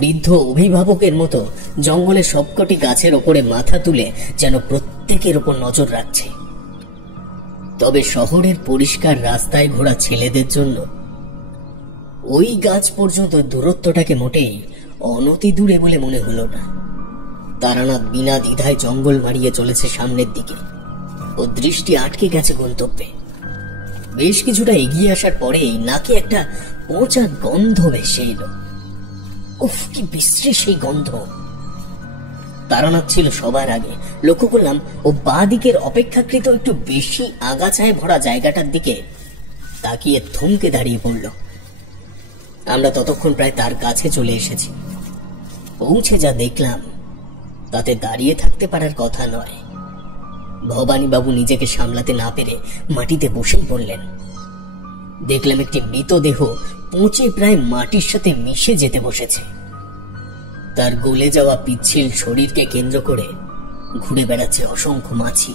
বৃদ্ধ অভিভাবকের মতো জঙ্গলের সবকটি গাছের ওপরে মাথা তুলে যেন প্রত্যেকের ওপর নজর রাখছে। তবে শহরের পরিষ্কার রাস্তায় ঘোরা ছেলেদের জন্য ওই গাছ পর্যন্ত দূরত্বটাকে মোটেই অনতি দূরে বলে মনে হলো না। তারানাথ বিনা দ্বিধায় জঙ্গল মারিয়ে চলেছে সামনের দিকে। ও দৃষ্টি আটকে গেছে গন্তব্যে। বেশ কিছুটা এগিয়ে আসার পরেই নাকে একটা পচা গন্ধ ভেসে এলো। উফ, কি বিশ্রী সেই গন্ধ! তারানাথ ছিল সবার আগে। লক্ষ্য করলাম ও বাঁ দিকের অপেক্ষাকৃত একটু বেশি আগাছায় ভরা জায়গাটার দিকে তাকিয়ে থমকে দাঁড়িয়ে পড়ল। আমরা ততক্ষণ প্রায় তার কাছে চলে এসেছি। পৌঁছে যা দেখলাম তাতে দাঁড়িয়ে থাকতে পারার কথা নয়। ভবানী বাবু নিজেকে সামলাতে না পেরে মাটিতে বসেই পড়লেন। দেখলাম একটি মৃতদেহ পচে প্রায় মাটির সাথে মিশে যেতে বসেছে। তার গলে যাওয়া পিচ্ছিল শরীরকে কেন্দ্র করে ঘুরে বেড়াচ্ছে অসংখ্য মাছি।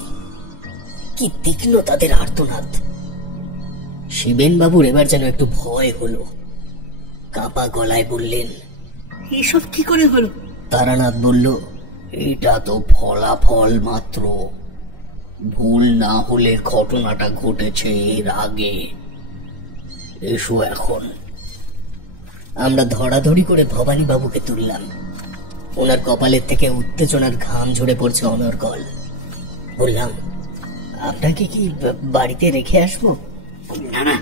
কি তীক্ষ্ণ তাদের আর্তনাদ! শিবেন বাবুর এবার যেন একটু ভয় হলো। কাঁপা গলায় বললেন, এসব কি করে হলো? তারানাথ বলল, এটা তো ফলাফল মাত্র। ভুল না হলে ঘটনাটা ঘটেছে এর আগে। এসো এখন। আমরা ধরাধরি করে ভবানী বাবুকে তুললাম। ওনার কপালের থেকে উত্তেজনার ঘাম ঝরে পড়ছে অনর্গল। বললাম, আপনাকে কি বাড়িতে রেখে আসবো? না না,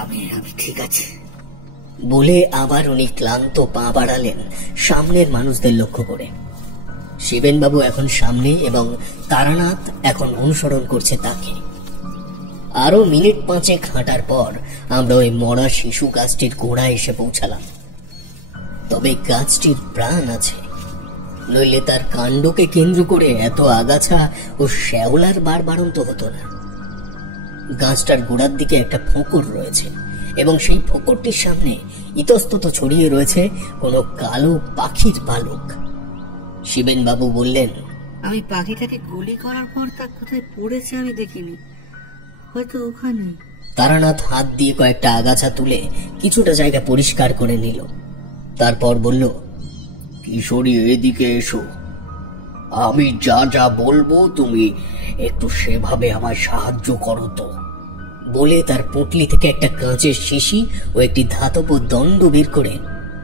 আমি ঠিক আছে বলে আবার উনি ক্লান্ত পা বাড়ালেন সামনের মানুষদের লক্ষ্য করে। শিবেনবাবু এখন সামনে এবং তারানাথ এখন অনুসরণ করছে তাকে। আরো মিনিট 5 হাঁটার পর আমরা ওই মরা শিশু গাছটির গোড়ায় এসে পৌঁছালাম। তবে গাছটির প্রাণ আছে, নইলে তার কাণ্ডকে কেন্দ্র করে এত আগাছা ও শ্যাওলার বাড়বাড়ন্ত হতো না। গাছটার গোড়ার দিকে একটা ফোঁকর রয়েছে এবং সেই ফোঁকরটির সামনে ইতস্তত ছড়িয়ে রয়েছে কোনো কালো পাখির পালক। শিবেনবাবু বললেন, আমি পাখিটাকে গুলি করার পর তা কোথায় পড়েছে আমি দেখিনি, হয়তো ওখানে। তারানাথ হাত দিয়ে কয়েকটা আগাছা তুলে কিছুটা জায়গা পরিষ্কার করে নিল। তারপর বলল, কিশোরী এদিকে এসো, আমি যা যা বলবো তুমি একটু সেভাবে আমায় সাহায্য করো তো। বলে তার পুঁটলি থেকে একটা কাঁচের শিশি ও একটি ধাতব দণ্ড বের করে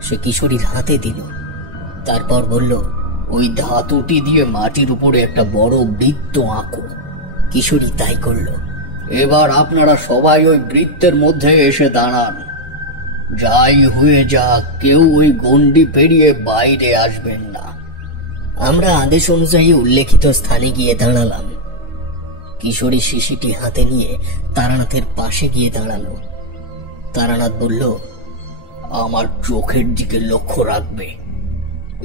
সে কিশোরীর হাতে দিল। তারপর বলল, ওই ধাতুটি দিয়ে মাটির উপরে একটা বড় বৃত্ত আঁকো। কিশোরী তাই করল। এবার আপনারা সবাই ওই বৃত্তের মধ্যে এসে দাঁড়ান। যাই হয়ে যাক, কেউ ওই গণ্ডি পেরিয়ে বাইরে আসবেন না। আমরা আদেশ অনুযায়ী উল্লেখিত স্থানে গিয়ে দাঁড়ালাম। কিশোরী শিশিটি হাতে নিয়ে তারানাথের পাশে গিয়ে দাঁড়ালো। তারানাথ বলল, আমার চোখের দিকে লক্ষ্য রাখবে।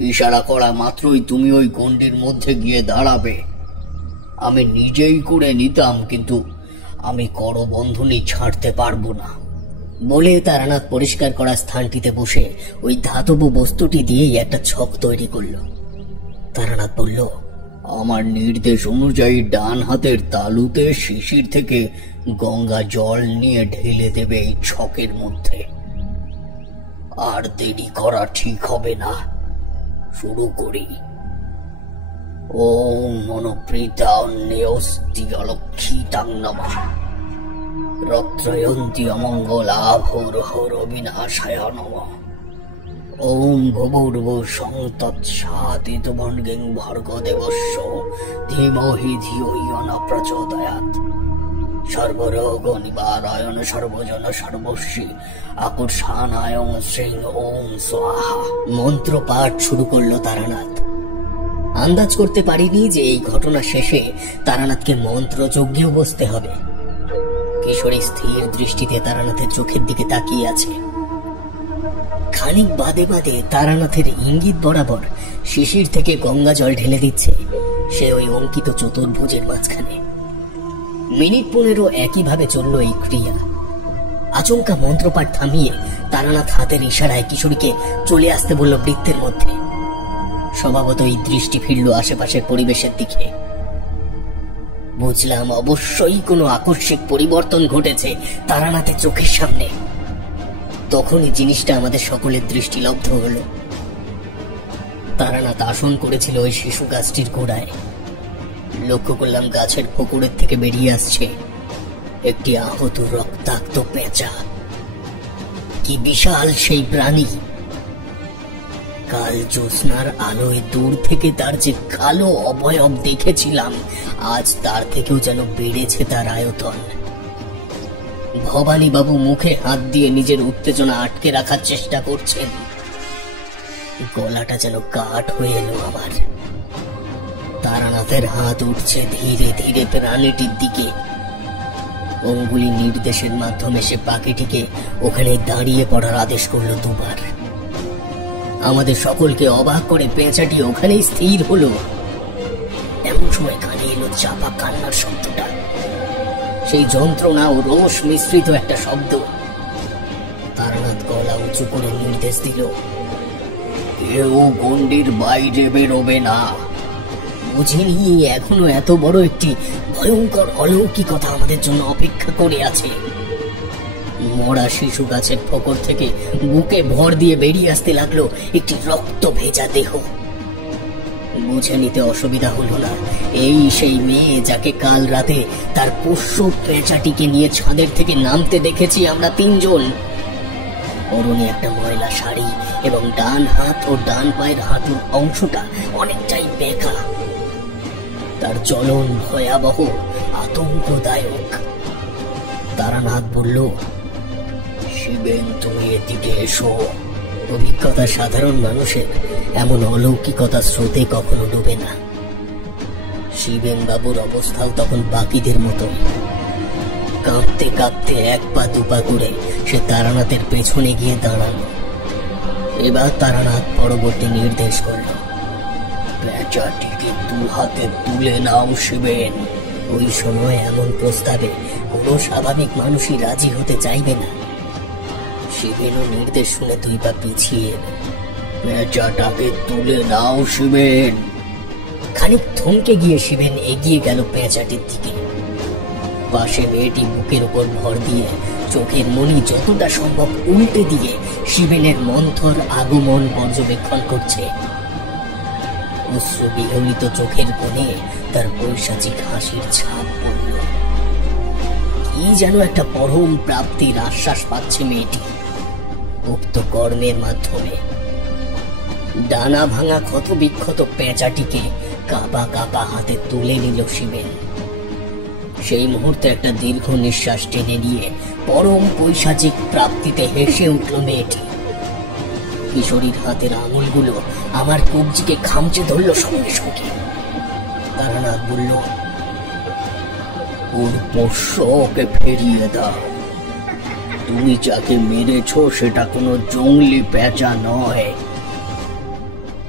ইশারা করা মাত্রই তুমি ওই গণ্ডির মধ্যে গিয়ে দাঁড়াবে। আমি নিজেই করে নিতাম, কিন্তু আমি করবন্ধনী ছাড়তে পারবো না। বলে তারানাথ পরিষ্কার করা স্থানটিতে বসে ওই ধাতব বস্তুটি দিয়েই একটা ছক তৈরি করল। তারানাথ বলল, আমার নির্দেশ অনুযায়ী ডান হাতের তালুতে শিশির থেকে গঙ্গা জল নিয়ে ঢেলে দেবে এই ছকের মধ্যে। আর দেরি করা ঠিক হবে না, শুরু করি। ওম মনোপ্রীতা অন্যস্তি অলক্ষিতাং নমঃ রত্রয়ন্তি অমঙ্গলা ভোরহর বিনাশায় নমঃ। ওম ভুবুর্ভুবঃ তৎসাদিতমন্গিং ভর্গদেবস্য ধীমহি ধিয়ো ইয়ো ন প্রচোদয়াৎ। সর্বরোগ নিবারায়ণ সর্বজন সর্বস্বী আকর্ষণায়ং শ্রীং ওম স্বাহা। মন্ত্র পাঠ শুরু করলো তারানাথ। আন্দাজ করতে পারিনি যে এই ঘটনা শেষে তারানাথকে মন্ত্র যজ্ঞেও বসতে হবে। কিশোরী স্থির দৃষ্টিতে তারানাথের চোখের দিকে তাকিয়ে আছে। খানিক বাদে বাদে তারানাথের ইঙ্গিত বরাবর শিশির থেকে গঙ্গা জল ঢেলে দিচ্ছে সে ওই অঙ্কিত চতুর্ভুজের মাঝখানে। মিনিট 15 একইভাবে চলল এই ক্রিয়া। আচমকা মন্ত্রপাঠ থামিয়ে তারানাথ হাতের ইশারায় কিশোরীকে চলে আসতে বলল বৃত্তের মধ্যে। স্বভাবত এই দৃষ্টি ফিরল আশেপাশের পরিবেশের দিকে। বুঝলাম অবশ্যই কোনো আকস্মিক পরিবর্তন ঘটেছে তারানাথের চোখের সামনে। তখনই জিনিসটা আমাদের সকলের দৃষ্টিলব্ধ হলো। তারানাথ আসন করেছিল ওই শিশু গাছটির গোড়ায়। লক্ষ্য করলাম গাছের ফোকরের থেকে বেরিয়ে আসছে একটি আহত রক্তাক্ত পেঁচা। কি বিশাল সেই প্রাণী! কাল জ্যোৎস্নার আলোয় দূর থেকে তার যে কালো অবয়ব দেখেছিলাম, আজ তার থেকেও যেন বেড়েছে তার আয়তন। ভবানী বাবু মুখে হাত দিয়ে নিজের উত্তেজনা আটকে রাখার চেষ্টা করছেন। গলাটা যেন কাঠ হয়ে এলো আমার। তারানাথের হাত উঠছে ধীরে ধীরে প্রাণীটির দিকে। অঙ্গুলি নির্দেশের মাধ্যমে সে পাখিটিকে ওখানে দাঁড়িয়ে পড়ার আদেশ করলো দুবার। আমাদের সকলকে অবাক করে পেঁচাটি ওখানেই স্থির হলো। এমন সময় কানে এলো চাপা কান্নার শব্দটা। সেই যন্ত্রণা ও রোষ মিশ্রিত একটা শব্দ। তারানাথ গলা উঁচু করে নির্দেশ দিল, কেউ গণ্ডির বাইরে বেরোবে না। বুঝিনি এখনো এত বড় একটি ভয়ঙ্কর অলৌকিকতা আমাদের জন্য অপেক্ষা করে আছে। মরা শিশু গাছের ফোকর থেকে বুকে ভর দিয়ে বেরিয়ে আসতে লাগলো একটি রক্ত ভেজা দেহ। বুঝে নিতে অসুবিধা হলো না, এই সেই মেয়ে যাকে কাল রাতে তার পোষ্য পেঁচাটিকে নিয়ে ছাদের থেকে নামতে দেখেছি আমরা তিনজন। পরনে একটা ময়লা শাড়ি এবং ডান হাত ও ডান পায়ের হাঁটুর অংশটা অনেকটাই বেঁকা। তার চলন ভয়াবহ, আতঙ্কদায়ক। তারানাথ বলল, শিবেন, তুমি এদিকে এসো। অভিজ্ঞতা সাধারণ মানুষের এমন অলৌকিকতা স্রোতে কখনো ডুবে না। শিবেন বাবুর অবস্থাও তখন বাকিদের মতো। কাঁপতে কাঁপতে এক পা দুপা করে সে তারানাথের পেছনে গিয়ে দাঁড়ালো। এবার তারানাথ পরবর্তী নির্দেশ করল, পেঁচাটিকে দু হাতে তুলে নাও শিবেন। ওই সময় এমন প্রস্তাবে কোনো স্বাভাবিক মানুষই রাজি হতে চাইবে না। শিবেনও নির্দেশ শুনে 2 পা পিছিয়ে এলো। পেঁচাটাকে তুলে নাও শিবেন। খানিক থমকে গিয়ে শিবেন এগিয়ে গেল পেঁচাটির দিকে। পাশে মেয়েটি বুকের উপর ভর দিয়ে চোখের মনি যতটা সম্ভব উল্টে দিয়ে শিবেনের মন্থর আগমন পর্যবেক্ষণ করছে। অশ্রু বিহলিত চোখের কোণে তার পৈশাচিক হাসির ছাপ পড়ল। কি যেন একটা পরম প্রাপ্তির আশ্বাস পাচ্ছে মেয়েটি উক্ত কর্মের মাধ্যমে। ডানা ভাঙা ক্ষত বিক্ষত পেঁচাটিকে কাঁপা কাঁপা হাতে তুলে নিল শিবেন। সেই মুহূর্তে একটা দীর্ঘ নিঃশ্বাস টেনে নিয়ে পরম পৈশাচিক প্রাপ্তিতে হেসে উঠল মেয়েটি। কিশোরীর হাতের আঙুলগুলো আমার কবজিকে খামচে ধরল সঙ্গে সঙ্গে। তারানাথ বলল, ওর পোষ্য ওকে ফিরিয়ে দাও। তুমি যাকে মেরেছ সেটা কোনো জঙ্গলি পেঁচা নয়,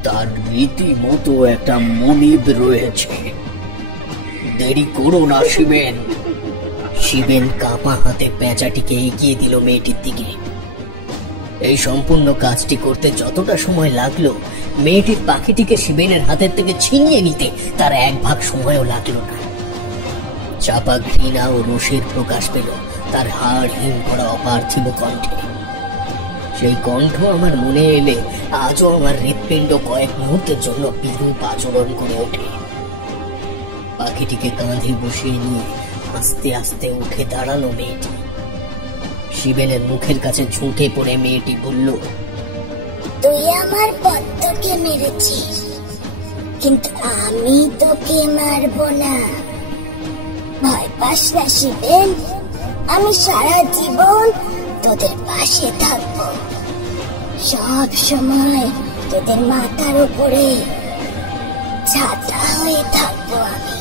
তার রীতিমতো একটা মনিব রয়েছে। দেরি করো না শিবেন। শিবেন কাঁপা হাতে পেঁচাটিকে এগিয়ে দিল মেয়েটির দিকে। এই সম্পূর্ণ কাজটি করতে যতটা সময় লাগলো, মেয়েটির পাখিটিকে শিবেনের হাতের থেকে ছিনিয়ে নিতে তার 1 ভাগ সময়ও লাগলো না। চাপা ঘৃণা ও রোষের প্রকাশ পেল তার হাড় হিম করা অপার্থিব কণ্ঠে। সেই কণ্ঠ আমার মনে এলে আজও আমার হৃৎপিণ্ড কয়েক মুহূর্তের জন্য বিরূপ আচরণ করে ওঠে। পাখিটিকে কাঁধে বসিয়ে নিয়ে আস্তে আস্তে উঠে দাঁড়ালো মেয়েটি। শিবেনের মুখের কাছে ঝুঁকে পড়ে মেয়েটি বলল, তুই আমার পদ্মকে মেরেছিস, কিন্তু আমি তোকে মারবো না। ভয় পাস না শিবেন, আমি সারা জীবন তোদের পাশে থাকবো। সব সময় তোদের মাথার উপরে ছাতা হয়ে থাকবো আমি।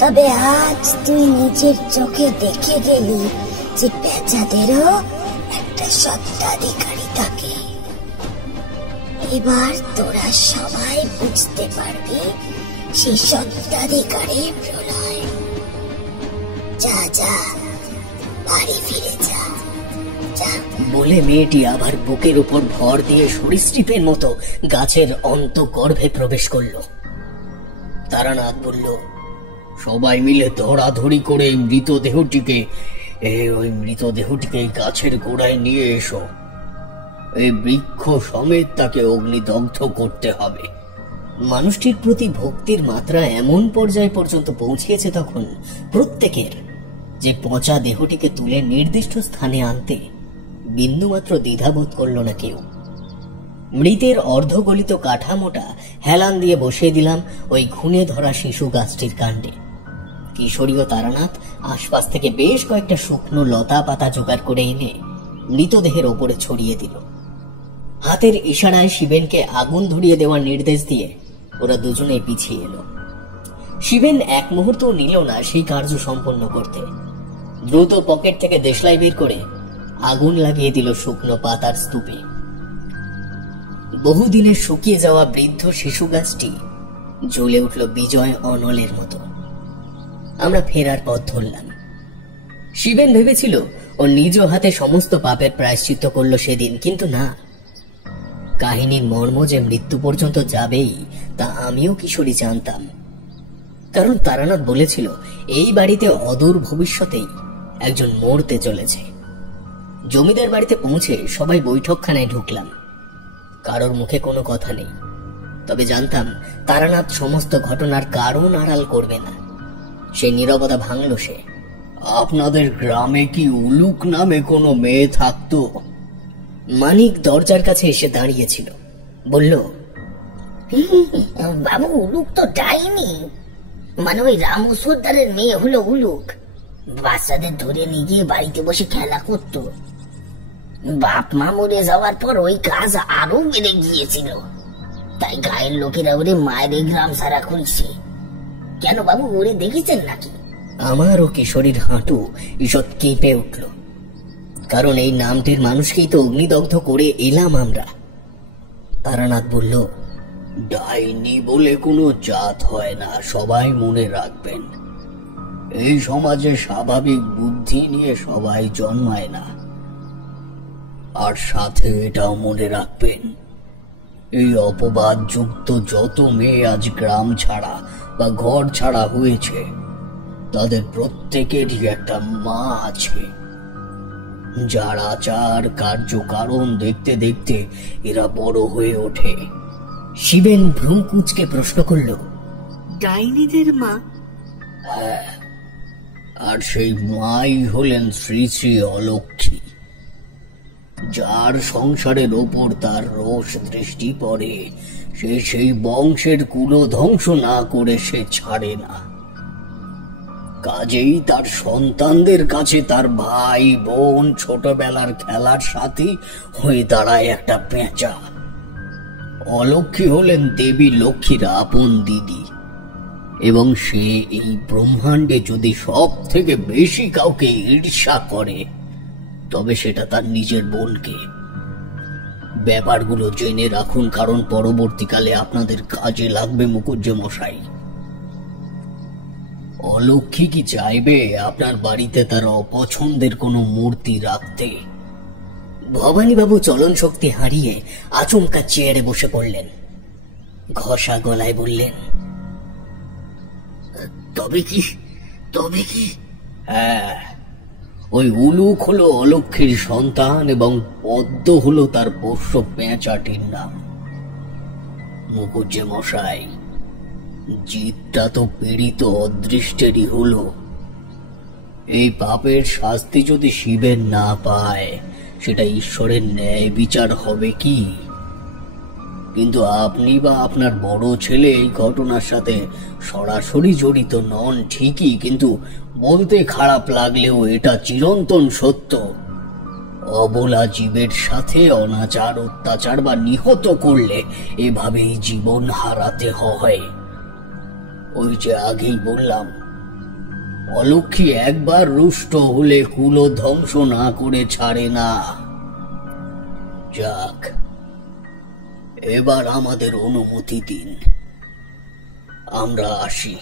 তবে আজ তুই নিজের চোখে দেখে গেলি যে পেঁচাদেরও একটা সত্ত্বাধিকারী থাকে। এবার তোরা সবাই বুঝতে পারবি সেই সত্ত্বাধিকারীর প্রলয়। যা যা, বাড়ি ফিরে যা। বলে মেয়েটি আবার বুকের উপর ভর দিয়ে সরীসৃপের মতো গাছের অন্তঃগর্ভে প্রবেশ করল। তারানাথ বলল, সবাই মিলে ধরাধরি করে ওই মৃতদেহটিকে গাছের গোড়ায় নিয়ে এসো। এই বৃক্ষ সমেত তাকে অগ্নিদগ্ধ করতে হবে। মানুষটির প্রতি ভক্তির মাত্রা এমন পর্যায় পর্যন্ত পৌঁছিয়েছে তখন প্রত্যেকের যে পচা দেহটিকে তুলে নির্দিষ্ট স্থানে আনতে বিন্দুমাত্র দ্বিধাবোধ করল না কেউ। মৃতের অর্ধগলিত কাঠামোটা হেলান দিয়ে বসিয়ে দিলাম ওই ঘুণে ধরা শিশু গাছটির কাণ্ডে। কিশোরী ও তারানাথ আশপাশ থেকে বেশ কয়েকটা শুকনো লতা পাতা জোগাড় করে এনে মৃতদেহের ওপরে ছড়িয়ে দিল। হাতের ইশারায় শিবেনকে আগুন ধরিয়ে দেওয়ার নির্দেশ দিয়ে ওরা দুজনেই পিছিয়ে এলো। শিবেন 1 মুহূর্ত নিল না সেই কার্য সম্পন্ন করতে। দ্রুত পকেট থেকে দেশলাই বের করে আগুন লাগিয়ে দিল শুকনো পাতার স্তূপে। বহুদিনের শুকিয়ে যাওয়া বৃদ্ধ শিশু গাছটি জ্বলে উঠল বিজয় অনলের মতো। আমরা ফেরার পথ ধরলাম। শিবেন ভেবেছিল ও নিজ হাতে সমস্ত পাপের প্রায়শ্চিত্ত করল সেদিন, কিন্তু না। কাহিনীর মর্ম যে মৃত্যু পর্যন্ত যাবেই তা আমিও কিশোরী জানতাম। কারণ তারানাথ বলেছিল এই বাড়িতে অদূর ভবিষ্যতেই একজন মরতে চলেছে। জমিদার বাড়িতে পৌঁছে সবাই বৈঠকখানায় ঢুকলাম। কারোর মুখে কোনো কথা নেই, তবে জানতাম তারানাথ সমস্ত ঘটনার কারণ আড়াল করবে না। সেই নীরবতা ভাঙল সে, আপনাদের গ্রামে কি উলুক নামে কোনো মেয়ে থাকতো? মানিক দরজার কাছে এসে দাঁড়িয়েছিল, বলল, বাবু উলুক তো ডাইনি, মানে ওই রামু সর্দারের মেয়ে হলো উলুক। বাচ্চাদের ধরে নিয়ে গিয়ে বাড়িতে বসে খেলা করতো। বাপ মা মরে যাওয়ার পর ওই কাজ আরো বেড়ে গিয়েছিল, তাই গায়ের লোকেরা ওরে মায়ের গ্রাম সারা করেছে। কেন বাবু, ওরে দেখেছেন নাকি? আমার ও কিশোরীর হাঁটু ঈষৎ কেঁপে উঠল, কারণ এই নামটির মানুষকেই তো অগ্নিদগ্ধ করে এলাম আমরা। তারানাথ বলল, ডাইনি বলে কোনো জাত হয় না, সবাই মনে রাখবেন। এই সমাজে স্বাভাবিক বুদ্ধি নিয়ে সবাই জন্মায় না। আর সাথে এটাও মনে রাখবেন, এই অপবাদ যুক্ত যত মেয়ে আজ গ্রাম ছাড়া বা ঘর ছাড়া হয়েছে, তাদের প্রত্যেকেরই একটা মা আছে, যার আচার কার্যকারণ দেখতে দেখতে এরা বড় হয়ে ওঠে। শিবেন ভ্রুম কুঁচকে প্রশ্ন করল, ডাইনিদের মা? হ্যাঁ, আর সেই মাই হলেন শ্রী শ্রী অলক্ষ্মী, যার সংসারের ওপর তার রোষ দৃষ্টি পড়ে সে সেই বংশের কুলো ধ্বংস না করে সে ছাড়ে না। কাজেই তার সন্তানদের কাছে তার ভাই বোন ছোটবেলার খেলার সাথী হয়ে দাঁড়ায় একটা পেঁচা। অলক্ষ্মী হলেন দেবী লক্ষ্মীর আপন দিদি, এবং সে এই ব্রহ্মাণ্ডে যদি সব থেকে বেশি কাউকে ঈর্ষা করে, তবে সেটা তার নিজের বোনকে। ব্যাপারগুলো জেনে রাখুন, কারণ পরবর্তীকালে আপনাদের কাজে লাগবে মুখুজ্জে মশাই। অলক্ষ্মী কি চাইবে আপনার বাড়িতে তার অপছন্দের কোনো মূর্তি রাখতে? ভবানীবাবু চলন শক্তি হারিয়ে আচমকা চেয়ারে বসে পড়লেন, ঘষা গলায় বললেন, তবে কি? তবে কি? হ্যাঁ, ওই উলুক হলো অলক্ষ্মীর সন্তান এবং পদ্ম হলো তার পোষ্য পেঁচাটির নাম। মুখুজ্জে মশাই, জিতটা তো পীড়িত অদৃষ্টেরই হলো। এই পাপের শাস্তি যদি শিবের না পায়, সেটা ঈশ্বরের ন্যায় বিচার হবে কি? কিন্তু আপনি বা আপনার বড় ছেলে এই ঘটনার সাথে সরাসরি জড়িত নন ঠিকই, কিন্তু বলতে খারাপ লাগলেও এটা চিরন্তন সত্য। অবলা জীবের সাথে অনাচার অত্যাচার বা নিহত করলে এভাবেই জীবন হারাতে হয়। ওই যে আগেই বললাম, অলক্ষ্মী একবার রুষ্ট হলে কুল ধ্বংস না করে ছাড়ে না। যাক, এবার আমাদের অনুমতি দিন, আমরা আসি।